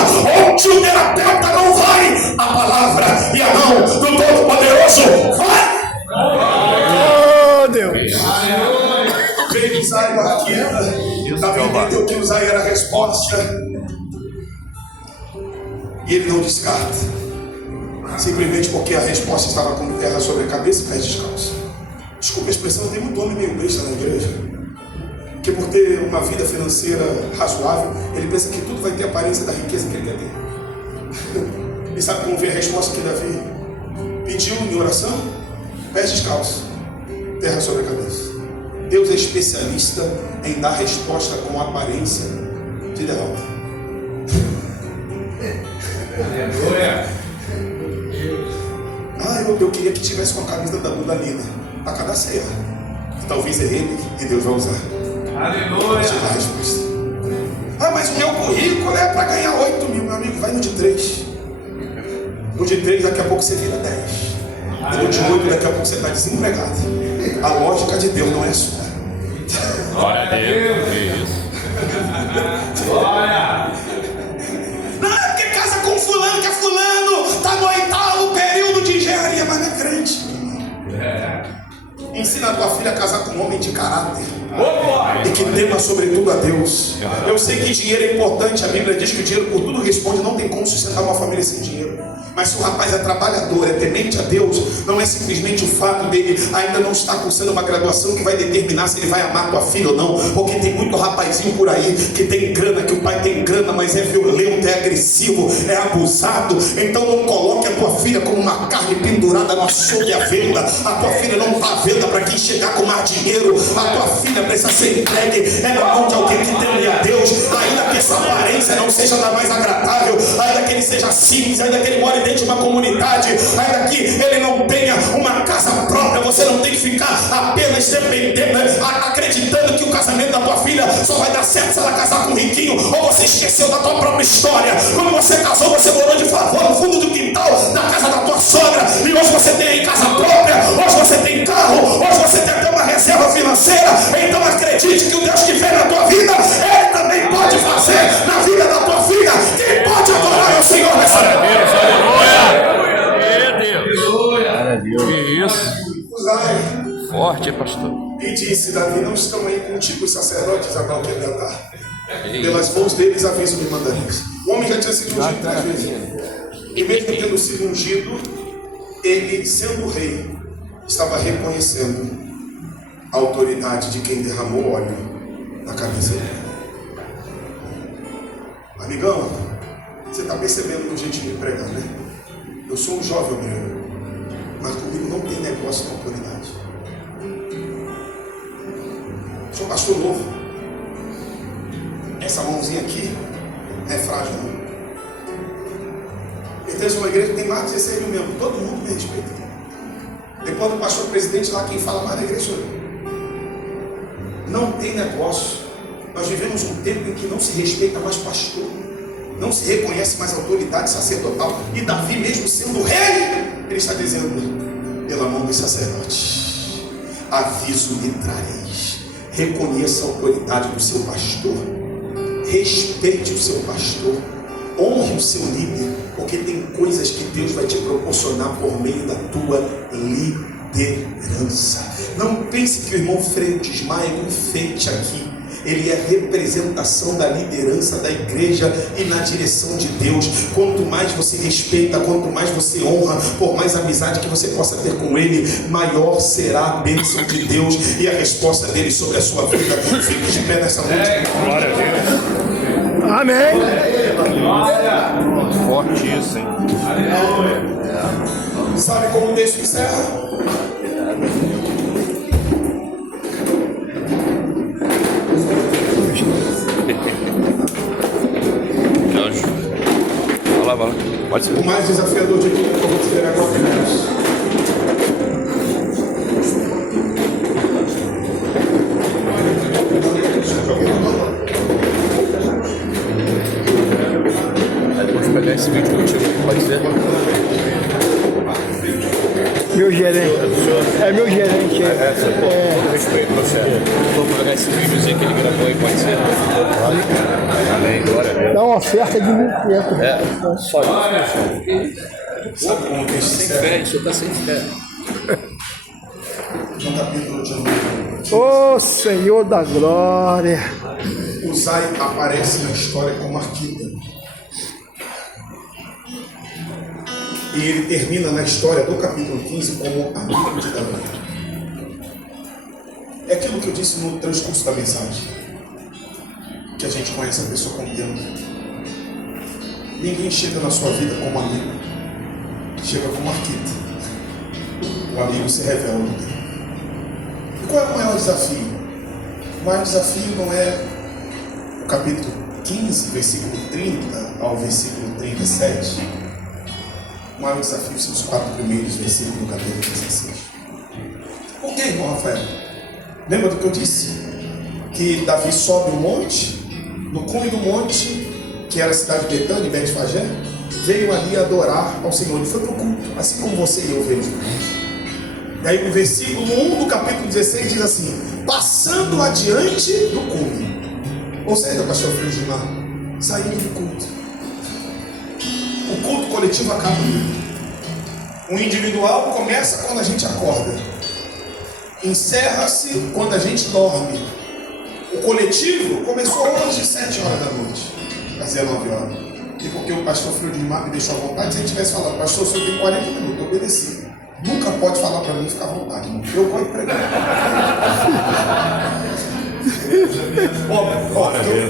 onde o terapeuta não vai, a palavra e a mão do Todo-Poderoso vai. Oh, Deus. Veio Uzai para a queda. Davi entendeu que Uzai era a resposta e ele não descarta, simplesmente porque a resposta estava com terra sobre a cabeça e pés descalços. Desculpa a expressão, tem muito homem meio besta na igreja que, por ter uma vida financeira razoável, ele pensa que tudo vai ter a aparência da riqueza que ele quer ter. E sabe como veio a resposta que Davi pediu em oração? Pés descalços, terra sobre a cabeça. Deus é especialista em dar resposta com aparência de derrota. Eu queria que tivesse com a camisa da Budalina a cada ceia. Talvez é ele e Deus vai usar. Aleluia. Te dar a resposta. Mas o meu currículo é para ganhar 8 mil, meu amigo. Vai no de 3. No de 3 daqui a pouco você vira 10. E no de 8 daqui a pouco você está desempregado. A lógica de Deus não é a sua. Glória a Deus. Que isso. Glória. Não é porque casa com fulano, que é fulano, está no 8º período de engenharia, mas não é crente. Ensina a tua filha a casar com um homem de caráter e que tema sobretudo a Deus. Eu sei que dinheiro é importante. A Bíblia diz que o dinheiro por tudo responde. Não tem como sustentar uma família sem dinheiro. Mas se o rapaz é trabalhador, é temente a Deus, não é simplesmente o fato dele ainda não estar cursando uma graduação que vai determinar se ele vai amar tua filha ou não. Porque tem muito rapazinho por aí que tem grana, que o pai tem grana, mas é violento, é agressivo, é abusado. Então não coloque a tua filha como uma carne pendurada no açougue à venda. A tua filha não está à venda para quem chegar com mais dinheiro. A tua filha precisa ser entregue na mão de alguém que teme a Deus. Ainda que essa aparência não seja da mais agradável, ainda que ele seja simples, ainda que ele more dentro de uma comunidade, ainda que ele não tenha uma casa própria, você não tem que ficar apenas dependendo, acreditando que o casamento da tua filha só vai dar certo se ela casar com um riquinho, ou você esqueceu da tua própria história. Quando você casou, você morou de favor no fundo do quintal da casa da tua sogra, e hoje você tem aí casa própria, hoje você tem carro, hoje você tem até uma reserva financeira. Então acredite que o Deus que vem na tua vida, Ele também pode fazer na vida da tua filha. Quem pode adorar é o Senhor nessa noite. Que isso? Usai. Forte, pastor. E disse: Davi, não estão aí contigo os sacerdotes a qual quer andar. Pelas mãos deles aviso-me mandareis. O homem já tinha sido ungido 3 vezes. E mesmo tendo sido ungido, ele, sendo rei, estava reconhecendo a autoridade de quem derramou óleo na cabeça dele. Amigão, você está percebendo o jeito de me pregar, né? Eu sou um jovem obreiro, mas comigo não tem negócio com autoridade. Sou pastor novo. Essa mãozinha aqui é frágil, não. Pertence a uma igreja que tem mais de 16 mil membros. Todo mundo me respeita. Depois do pastor presidente lá, quem fala mais da igreja sou eu. Não tem negócio. Nós vivemos um tempo em que não se respeita mais pastor, não se reconhece mais autoridade sacerdotal. E Davi, mesmo sendo rei, ele está dizendo: pela mão dos sacerdotes, aviso lhe trareis. Reconheça a autoridade do seu pastor, respeite o seu pastor, honre o seu líder, porque tem coisas que Deus vai te proporcionar por meio da tua liderança. Não pense que o irmão Freire Desmaia é um enfeite aqui. Ele é representação da liderança da igreja e na direção de Deus. Quanto mais você respeita, quanto mais você honra, por mais amizade que você possa ter com ele, maior será a bênção de Deus e a resposta dele sobre a sua vida. Fique de pé nessa noite. Glória a Deus. Amém. Forte isso, hein? Sabe como o texto encerra? Anjo. Vai lá, vai lá. Pode ser. O mais desafiador de tudo que eu vou te ver agora, irmãos. Vamos pegar esse vídeo contigo, pode ser? Meu gerente. É meu gerente. Respeito você. Vamos pegar esse videozinho que ele gravou aí, pode ser? Amém, glória a Deus. Dá uma oferta de 1.500. É, só isso. Sabe como o texto Sem encerra? fé, isso tá sem fé. No capítulo de número 15, Ô Senhor da glória. Uzai aparece na história como arquita. E ele termina na história do capítulo 15 como amigo de Davi. É aquilo que eu disse no transcurso da mensagem, que a gente conhece a pessoa como Deus. Ninguém chega na sua vida como amigo, chega como arquita. O amigo se revela no Deus. E qual é o maior desafio? O maior desafio não é o capítulo 15, versículo 30 ao versículo 37. O maior desafio são os 4 primeiros versículos do capítulo 16. Por que, irmão Rafael? Lembra do que eu disse? Que Davi sobe um monte, no cume do monte, que era a cidade de Betânia, em Bet-Fagé, veio ali adorar ao Senhor. Ele foi para o culto, assim como você e eu vejo. E aí no versículo 1 do capítulo 16 diz assim: passando adiante do cume. Ou seja, pastor Freire de Mar, saindo do culto. O culto coletivo acaba. O individual começa quando a gente acorda. encerra-se quando a gente dorme. O coletivo começou hoje, 7 horas da noite, às 19 horas. E porque o pastor Filho de Mar me deixou à vontade, se ele tivesse falado, pastor, o senhor tem 40 minutos, eu obedeci. Nunca pode falar para mim ficar à vontade, irmão. Eu vou pregar.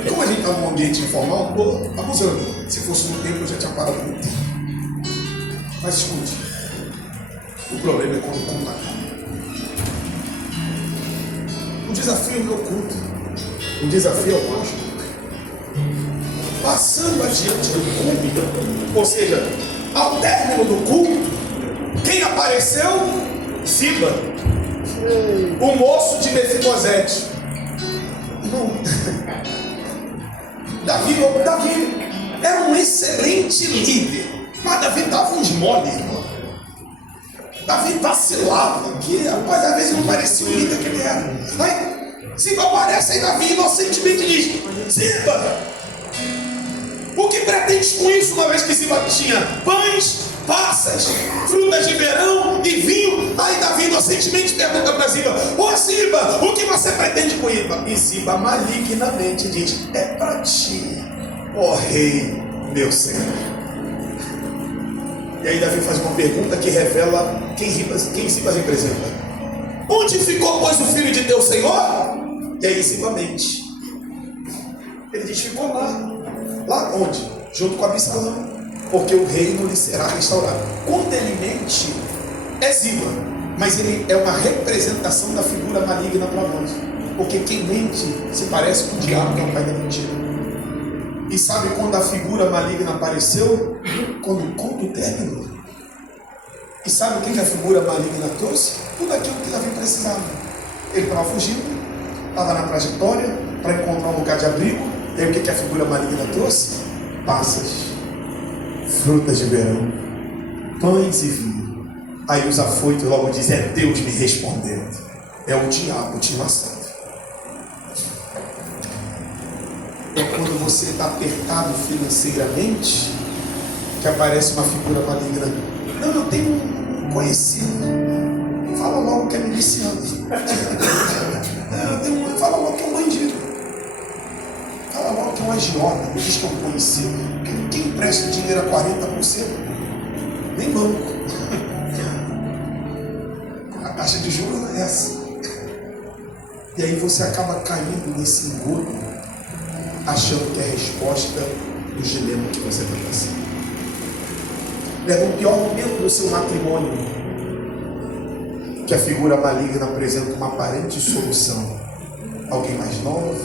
Como a gente está num ambiente informal, estou abusando. Se fosse no tempo, eu já tinha parado muito tempo. Mas escute, o problema é quando o culto acaba. O desafio não é o culto, o desafio é o pós-culto. Passando adiante do culto, ou seja, ao término do culto, quem apareceu? Ziba, o moço de Mefibosete. Davi era um excelente líder, mas Davi dava uns mole, irmão. Davi vacilava, que rapaz, às vezes não parecia o líder que ele era. Aí Ziba aparece, aí Davi inocentemente diz: Ziba, o que pretendes com isso, uma vez que Ziba tinha pães, passas, frutas de verão e vinho? Aí Davi inocentemente pergunta para Ziba: ô Ziba, o que você pretende com isso? E Ziba malignamente diz: é para ti, ó rei, meu senhor. E aí Davi faz uma pergunta que revela quem Ziba representa. Onde ficou, pois, o filho de teu senhor? E aí Ziba mente. Ele diz: ficou lá. Lá onde? Junto com Absalão. Porque o reino lhe será restaurado. Quando ele mente, é Ziba, mas ele é uma representação da figura maligna para nós. Porque quem mente se parece com o diabo, que é o pai da mentira. E sabe quando a figura maligna apareceu? Quando o culto terminou. E sabe o que a figura maligna trouxe? Tudo aquilo que Davi precisava. Ele estava fugindo, estava na trajetória para encontrar um lugar de abrigo. E aí o que a figura maligna trouxe? Passas, frutas de verão, pães e vinho. Aí os afoitos logo dizem: é Deus me respondendo. É o diabo te laçando. É quando você está apertado financeiramente que aparece uma figura maligna. Não, eu tenho um conhecido. Fala logo que é miliciano. Fala logo que é um bandido. Fala logo que é um agiota. Me diz que é um conhecido. Quem empresta dinheiro a 40%? Nem banco. A taxa de juros é essa. E aí você acaba caindo nesse engodo, achando que é a resposta do dilema que você está passando. É no pior momento do seu matrimônio que a figura maligna apresenta uma aparente solução. Alguém mais novo,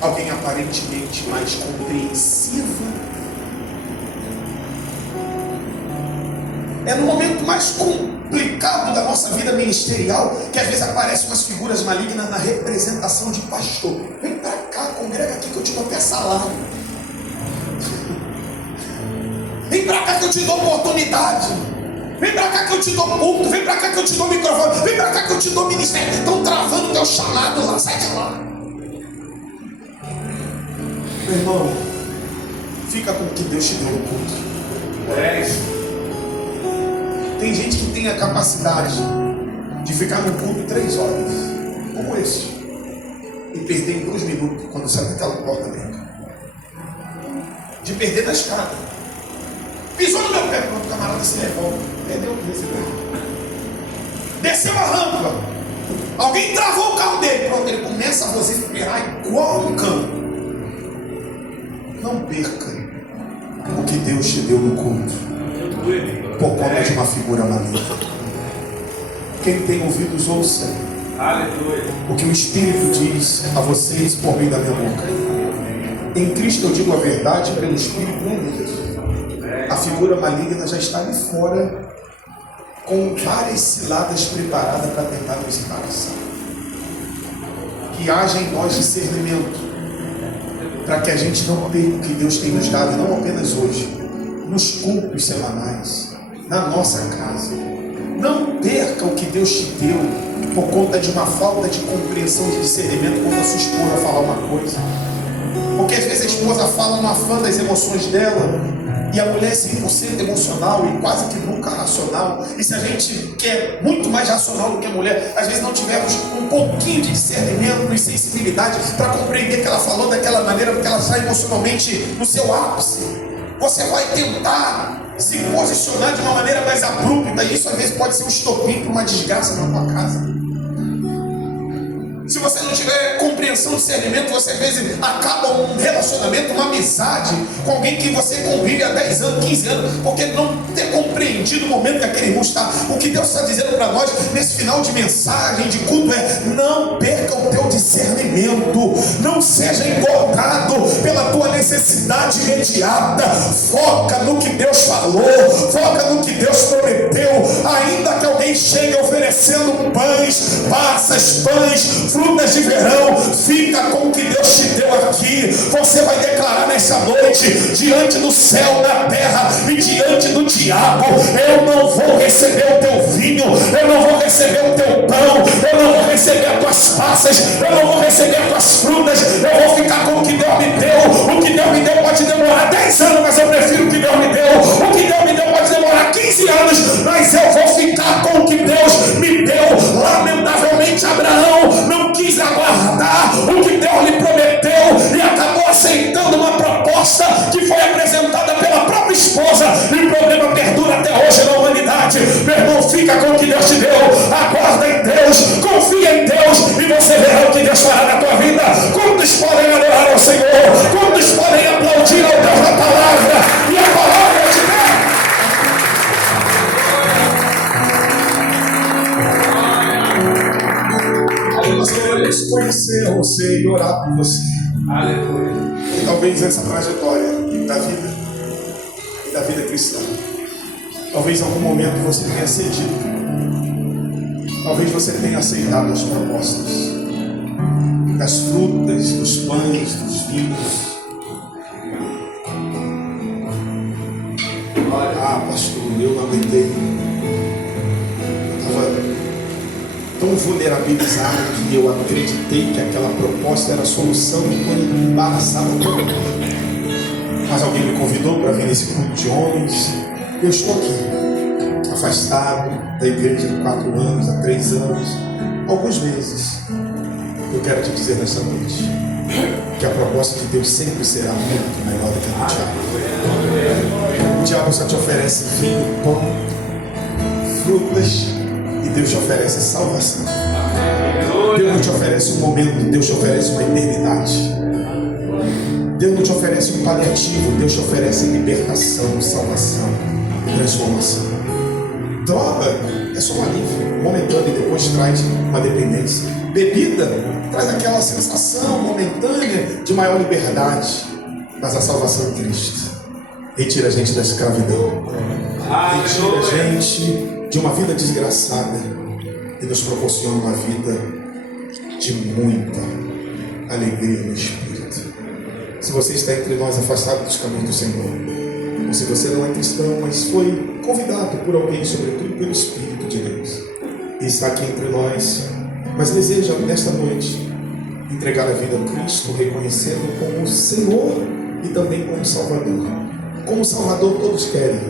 alguém aparentemente mais compreensiva. É no momento mais complicado da nossa vida ministerial que às vezes aparecem umas figuras malignas na representação de pastor. Vem pra cá, congrega aqui que eu te dou até salário. Vem pra cá que eu te dou oportunidade. Vem pra cá que eu te dou culto. Vem pra cá que eu te dou microfone. Vem pra cá que eu te dou ministério. Estão travando teu chamado lá, sai de lá. Meu irmão, fica com o que Deus te deu no culto. É isso. Tem gente que tem a capacidade de ficar no culto 3 horas, como esse, e perder em 2 minutos quando sai daquela porta dentro. De perder na escada. Pisou no meu pé quando o camarada se revolta. Perdeu o que? Desceu a rampa. Alguém travou o carro dele. Pronto, ele começa a vociferar igual um cão. Não perca o que Deus te deu no culto por conta de uma figura maligna. Quem tem ouvidos, ouça o que o Espírito diz a vocês por meio da minha boca. Em Cristo eu digo a verdade, pelo Espírito não minto. A figura maligna já está ali fora, com várias ciladas preparadas para tentar nos embaraçar. Que haja em nós discernimento, para que a gente não perca o que Deus tem nos dado, não apenas hoje, nos cultos semanais, na nossa casa. Não perca o que Deus te deu por conta de uma falta de compreensão, de discernimento quando a sua esposa falar uma coisa. Porque às vezes a esposa fala no afã das emoções dela e a mulher é 100% emocional e quase que nunca racional. E se a gente quer muito mais racional do que a mulher, às vezes não tivermos um pouquinho de discernimento e sensibilidade para compreender que ela falou daquela maneira, porque ela está emocionalmente no seu ápice. Você vai tentar se posicionar de uma maneira mais abrupta, e isso às vezes pode ser um estopim para uma desgraça na tua casa. Se você não tiver compreensão, discernimento, você às vezes acaba um relacionamento, uma amizade com alguém que você convive há 10 anos, 15 anos, porque não ter compreendido o momento que aquele irmão está. O que Deus está dizendo para nós nesse final de mensagem, de culto, é: não perca o teu discernimento, não seja engordado pela tua necessidade imediata. Foca no que Deus falou, foca no que Deus prometeu. Ainda que alguém chegue oferecendo pães, passas, pães, frutas de verão, fica com o que Deus te deu aqui. Você vai declarar nessa noite, diante do céu, da terra e diante do diabo: eu não vou receber o teu vinho, eu não vou receber o teu pão, eu não vou receber as tuas passas, eu não vou receber as tuas frutas, eu vou ficar com o que Deus me deu. O que Deus me deu pode demorar 10 anos, mas eu prefiro o que Deus me deu. O que Deus me deu pode demorar 15 anos, mas eu vou ficar com o que Deus me deu. Lamentavelmente, Abraão não quis aguardar o que Deus lhe prometeu e acabou aceitando uma proposta que foi apresentada pela própria esposa, e o problema perdura até hoje na humanidade. Meu irmão, fica com o que Deus te deu, aguarda em Deus, confia em Deus, e você verá o que Deus fará na tua vida. Quantos podem adorar ao Senhor? Quantos podem aplaudir ao Deus da palavra? E a palavra é de Deus. Nós queremos conhecer você e orar por você. Aleluia. E talvez essa trajetória da vida cristã, talvez em algum momento você tenha cedido, talvez você tenha aceitado as propostas das frutas, dos pães, dos vinhos. Pastor, eu não aguentei. Eu estava tão vulnerabilizado que eu acreditei que aquela proposta era a solução e foi embaraçado todo mundo. Mas alguém me convidou para vir nesse grupo de homens. Eu estou aqui, afastado da igreja há 4 anos, há 3 anos, alguns meses. Eu quero te dizer nesta noite que a proposta de Deus sempre será muito melhor do que a do diabo. O diabo só te oferece vinho, pão, frutas, e Deus te oferece salvação. Deus não te oferece um momento, Deus te oferece uma eternidade. Deus não te oferece um paliativo, Deus te oferece libertação, salvação, transformação. Droga é só um alívio momentâneo e depois traz uma dependência. Bebida traz aquela sensação momentânea de maior liberdade, mas a salvação em Cristo retira a gente da escravidão, retira a gente de uma vida desgraçada e nos proporciona uma vida de muita alegria no Espírito. Se você está entre nós afastado dos caminhos do Senhor, ou se você não é cristão, mas foi convidado por alguém, sobretudo pelo Espírito de Deus, e está aqui entre nós, mas deseja nesta noite entregar a vida a Cristo, reconhecendo como Senhor e também como Salvador. Como Salvador todos querem,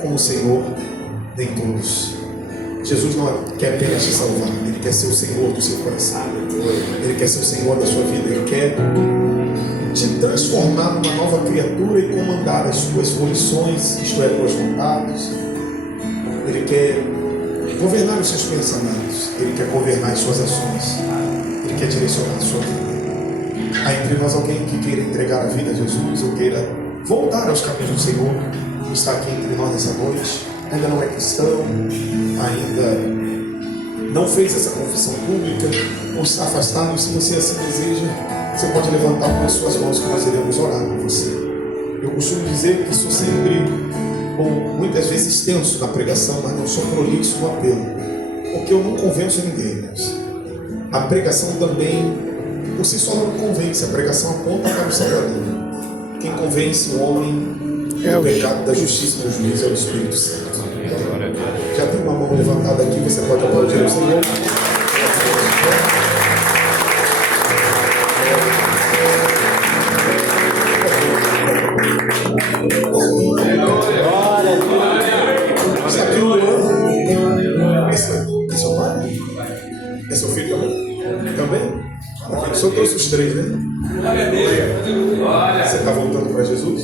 como Senhor nem todos. Jesus não quer apenas te salvar, Ele quer ser o Senhor do seu coração, Ele quer ser o Senhor da sua vida, Ele quer te transformar numa nova criatura e comandar as suas volições, isto é, tuas vontades. Ele quer governar os seus pensamentos, Ele quer governar as suas ações, Ele quer direcionar a sua vida. Há entre nós alguém que queira entregar a vida a Jesus ou queira voltar aos caminhos do Senhor, que está aqui entre nós nessa noite, ainda não é cristão, ainda não fez essa confissão pública, ou está afastado. Se você assim deseja, você pode levantar uma das suas mãos que nós iremos orar por você. Eu costumo dizer que sou sempre, ou muitas vezes extenso na pregação, mas não sou prolixo no apelo, porque eu não convenço ninguém, irmãos. A pregação também, por si só, não convence, a pregação aponta para o Salvador. Quem convence o homem é o pecado, da justiça e do juízo, é o Espírito Santo. Já tem uma mão levantada aqui, você pode aplaudir o Senhor. eu trouxe os três, né? Você está voltando para Jesus?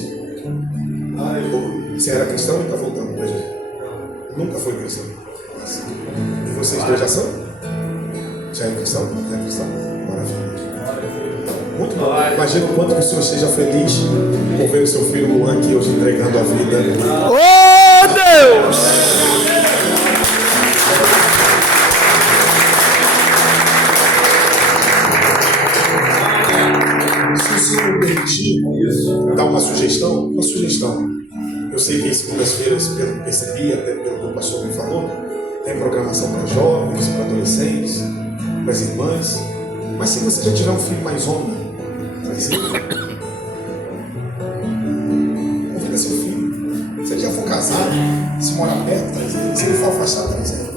Você era cristão e está voltando para Jesus? Nunca foi cristão. E vocês dois já são? Já é cristão? Já é cristão? Maravilha. Muito bom. Imagina o quanto que o Senhor esteja feliz por ver o seu filho Luan aqui hoje entregando a vida. Oh, Deus! Se o Senhor me permitir dar uma sugestão, eu sei que em segundas-feiras, pelo que percebi, até pelo que o pastor me falou, tem programação para jovens, para adolescentes, para as irmãs. Mas se você já tiver um filho mais homem, traz ele. Convida seu filho. Se ele já for casado, se morar perto, traz ele. Se ele for afastado, traz ele.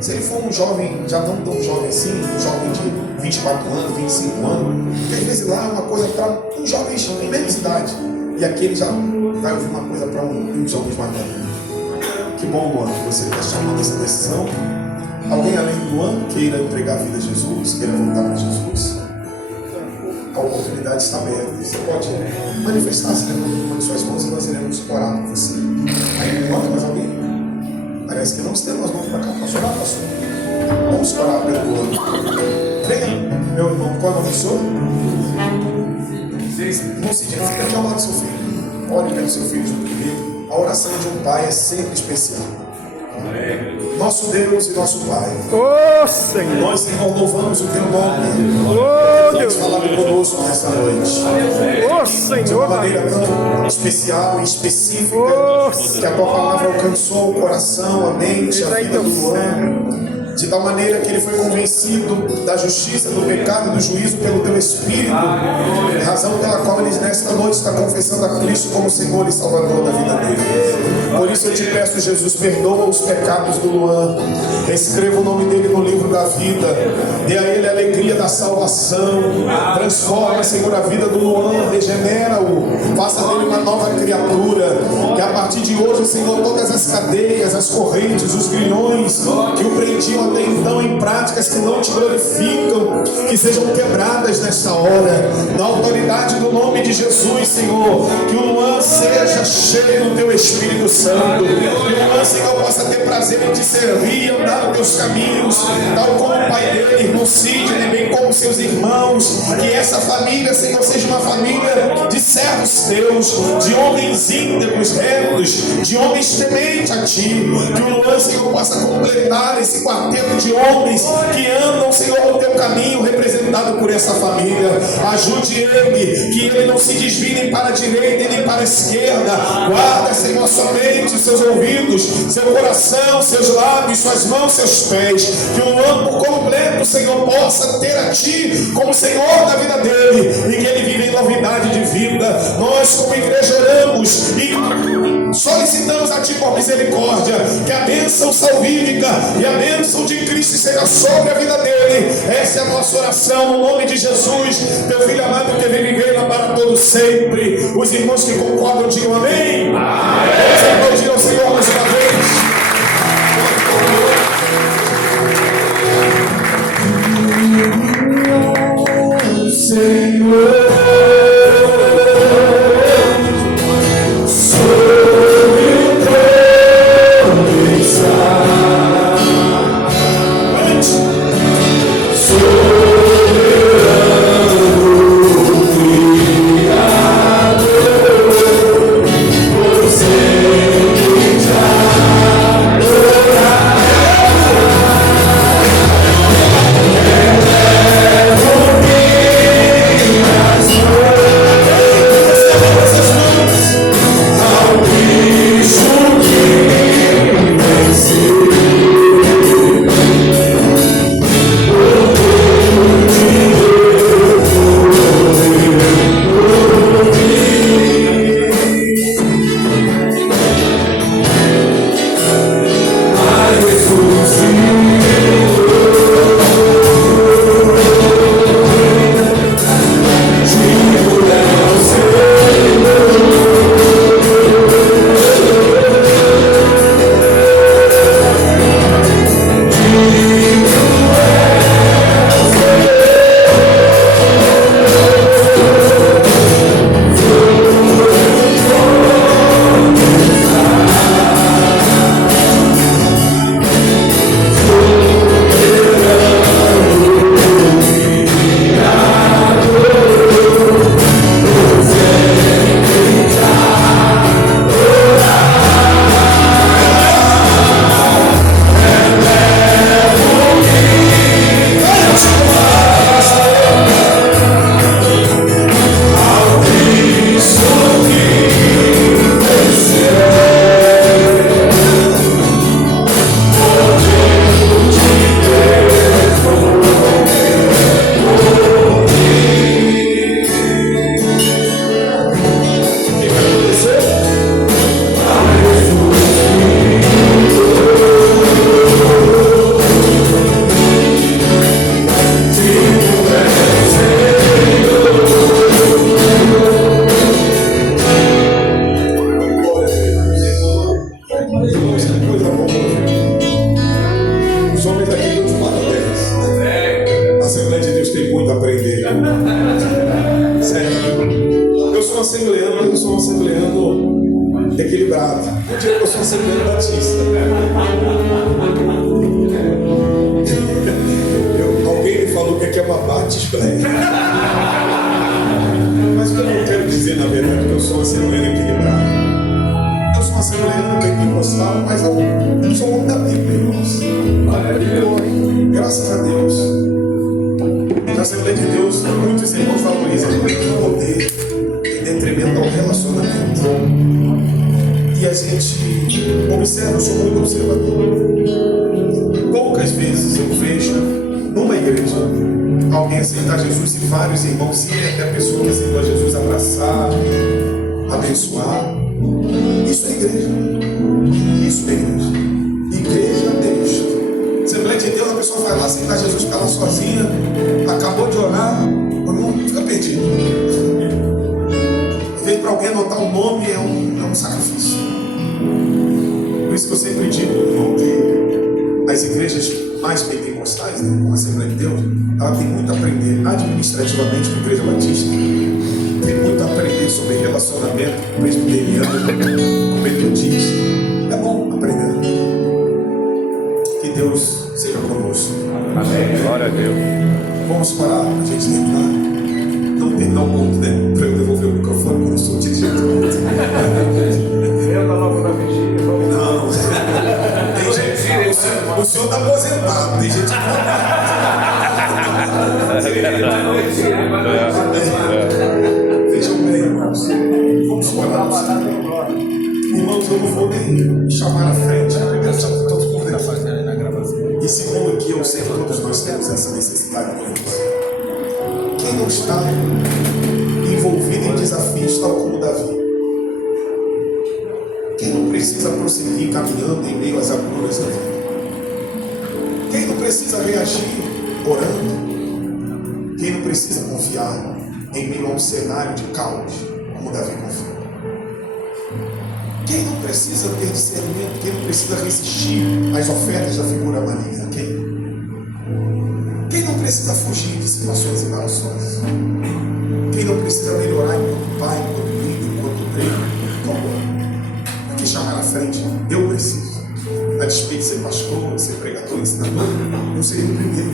Se ele for um jovem, já não tão jovem assim, um jovem de 24 anos, 25 anos, porque às vezes lá é uma coisa para uns jovens em menos idade. E aqui ele já vai ouvir uma coisa para uns jovens mais velhos. Que bom, Luan, que você está chamando essa decisão. Alguém além do Luan queira entregar a vida a Jesus, queira voltar para Jesus, a oportunidade está aberta. Você pode manifestar-se levantando uma de suas mãos e nós iremos orar por você. Aí, Luan, mais alguém? Parece que não estendam as mãos para cá. Posso orar, pastor? Vamos orar pelo Luan. Venha, meu irmão, qual é o nome do senhor? Mocidinha, fica aqui ao lado do seu filho. Ore pelo seu filho junto comigo. A oração de um pai é sempre especial. Nosso Deus e nosso Pai, Oh, Senhor! nós, Senhor, louvamos o Teu nome. Oh, Deus, Deus! falando conosco nesta noite. Oh, De uma Senhor! maneira tão especial e específica, que a Tua palavra alcançou o coração, a mente, a vida do Luan. De tal maneira que ele foi convencido da justiça, do pecado e do juízo pelo Teu Espírito, razão pela qual ele nesta noite está confessando a Cristo como Senhor e Salvador da vida dele. Por isso eu te peço, Jesus, perdoa os pecados do Luan, escreva o nome dele no livro da vida, dê a ele a alegria da salvação, transforma, Senhor, a vida do Luan, regenera-o, faça dele uma nova criatura, que a partir de hoje, Senhor, todas as cadeias, as correntes, os grilhões que o prendiam até então em práticas que não te glorificam, que sejam quebradas nesta hora, na autoridade do nome de Jesus, Senhor, que o Luan seja cheio do Teu Espírito Santo, que o Luan, Senhor, possa ter prazer em te servir e andar nos Teus caminhos, tal como o pai dele, irmão Sidney, bem como seus irmãos, que essa família, Senhor, seja uma família de servos Teus, de homens íntegros, retos, de homens tementes a Ti, que o Luan, Senhor, possa completar esse quarteto de homens que andam, Senhor, no Teu caminho, representado por essa família. Ajude ele, que ele não se desvie nem para a direita nem para a esquerda. Guarda, Senhor, somente os seus ouvidos, seu coração, seus lábios, suas mãos, seus pés. Que o Luan por completo, Senhor, possa ter a Ti como Senhor da vida dele e que ele viva em novidade de vida. Nós, como igreja, oramos e solicitamos a Ti por misericórdia, que a bênção salvífica e a bênção de Cristo seja sobre a vida dele. Essa é a nossa oração no nome de Jesus, Teu Filho amado, que vive e reina para todos sempre. Os irmãos que concordam digam amém. Os irmãos digam Senhor mais uma vez. Senhor, sou um assembleano equilibrado. Não digo que eu sou um assembleano batista. Alguém me falou que aqui é uma Batistleia. Mas o que eu não quero dizer, na verdade, é que eu sou um assembleano equilibrado. Eu sou um assembleano pentecostal, mas eu não sou homem da Bíblia, irmãos. Graças a Deus. Na Assembleia de Deus, muitos irmãos valorizam o poder em detrimento ao relacionamento. E a gente observa, eu sou muito observador. Poucas vezes eu vejo numa igreja alguém aceitar Jesus e vários irmãos irem até a pessoa que aceitou a Jesus abraçar, abençoar. Isso é igreja. Isso é igreja. Igreja é isso. Assembleia de Deus, a pessoa vai lá aceitar Jesus, fica lá sozinha, acabou de orar, o irmão fica perdido. Veio para alguém anotar o nome, é um sacrifício. Por isso que eu sempre digo, irmão, que as igrejas mais pentecostais, né, como a Assembleia de Deus, ela tem muito a aprender administrativamente com a Igreja Batista, tem muito a aprender sobre relacionamento com o presbiteriano, com o metodista. É bom aprender. Que Deus seja conosco. Amém. Glória a Deus. Vamos parar para a gente terminar. Não terminar o ponto, né? Para eu devolver o microfone quando eu sou dirigente. Não. Tem gente, o senhor está aposentado. Tem gente que vejam bem, irmãos. Vamos parar. Irmãos, eu não vou nem chamar à frente. Eu chamo todos por dentro. E segundo aqui, eu sei que todos nós temos essa necessidade por isso. Quem não está envolvido em desafios tal como Davi? Quem não precisa prosseguir caminhando em meio às agruras da vida? Quem não precisa reagir orando? Quem não precisa confiar em meio a um cenário de caos como Davi confiou? Quem não precisa ter discernimento? Quem não precisa resistir às ofertas da figura maligna? Quem? Quem não precisa fugir de situações embaraçosas? Quem não precisa melhorar enquanto pai, enquanto líder, enquanto treino? Aqui chamar na frente, eu preciso. A despeito de ser pastor, de ser pregador, ensinador, eu seria o primeiro.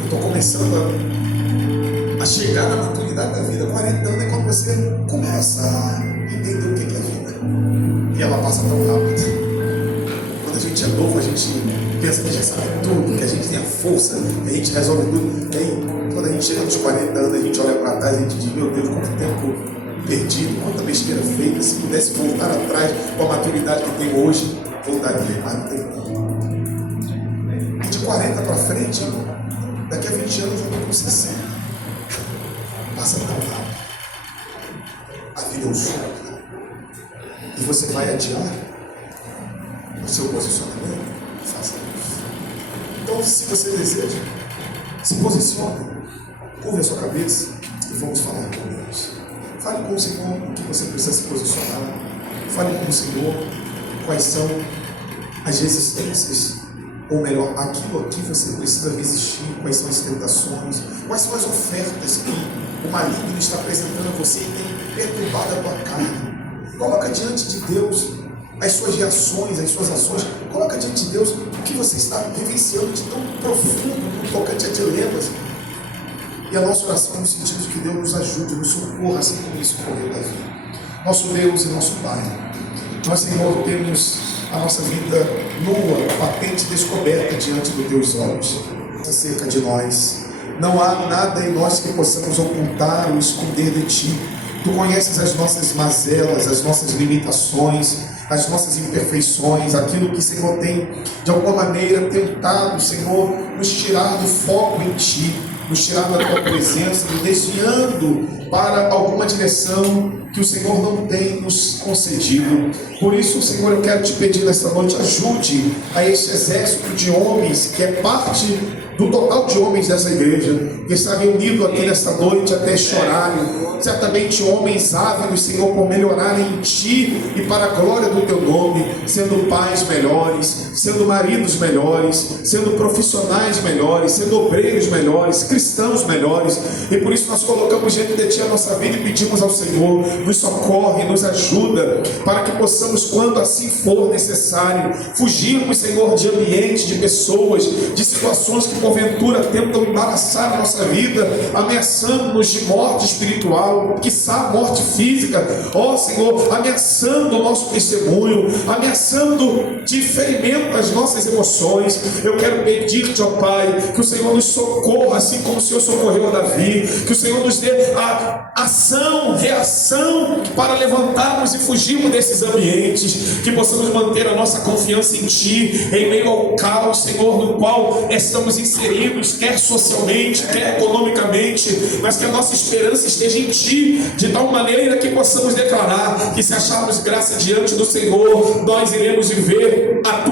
Eu estou começando a chegar na maturidade da vida. 40 anos é quando você começa a entender o que é vida. E ela passa tão rápido. Quando a gente é novo, a gente pensa que já sabe tudo, que a gente tem a força, que a gente resolve tudo. E aí, quando a gente chega nos 40 anos, a gente olha para trás e a gente diz, meu Deus, quanto tempo perdido, quanta besteira feita. Se pudesse voltar atrás com a maturidade que tem hoje, voltaria, mas não tem como. E de 40 para frente, daqui a 20 anos eu estou com 60. Passa tão rápido. A vida é um sonho. E você vai adiar o seu posicionamento? Faça isso. Então, se você deseja, se posicione, curva a sua cabeça e vamos falar com Deus. Fale com o Senhor o que você precisa se posicionar. Fale com o Senhor quais são as resistências, ou melhor, aquilo a que você precisa resistir, quais são as tentações, quais são as ofertas que o maligno está apresentando a você e tem perturbado a tua carne. Coloca diante de Deus as suas reações, as suas ações. Coloca diante de Deus o que você está vivenciando de tão profundo, no tocante a dilemas. E a nossa oração no sentido de que Deus nos ajude, nos socorra, assim como isso ocorreu Davi. Nosso Deus e nosso Pai, nós, Senhor, temos a nossa vida nua, patente, descoberta diante dos teus olhos. Acerca de nós, não há nada em nós que possamos ocultar ou esconder de Ti. Tu conheces as nossas mazelas, as nossas limitações, as nossas imperfeições, aquilo que, Senhor, tem de alguma maneira tentado, Senhor, nos tirar do foco em Ti, nos tirar da Tua presença, nos desviando para alguma direção que o Senhor não tem nos concedido. Por isso, Senhor, eu quero te pedir nesta noite, ajude a este exército de homens que é parte do total de homens dessa igreja, que está reunido aqui nesta noite até este horário. Certamente homens ávidos, Senhor, por melhorarem em Ti e para a glória do Teu nome, sendo pais melhores, sendo maridos melhores, sendo profissionais melhores, sendo obreiros melhores, cristãos melhores. E por isso nós colocamos diante de Ti a nossa vida e pedimos ao Senhor, nos socorre, nos ajuda, para que possamos, quando assim for necessário, fugirmos, Senhor, de ambientes, de pessoas, de situações que porventura tentam embaraçar a nossa vida, ameaçando-nos de morte espiritual, quiçá morte física, ó Senhor, ameaçando o nosso testemunho, ameaçando de ferimento às nossas emoções. Eu quero pedir-te, ó Pai, que o Senhor nos socorra, assim como o Senhor socorreu a Davi, que o Senhor nos dê a ação, reação, para levantarmos e fugirmos desses ambientes, que possamos manter a nossa confiança em Ti, em meio ao caos, Senhor, no qual estamos inseridos, quer socialmente, quer economicamente, mas que a nossa esperança esteja em Ti, de tal maneira que possamos declarar que, se acharmos graça diante do Senhor, nós iremos viver a Tua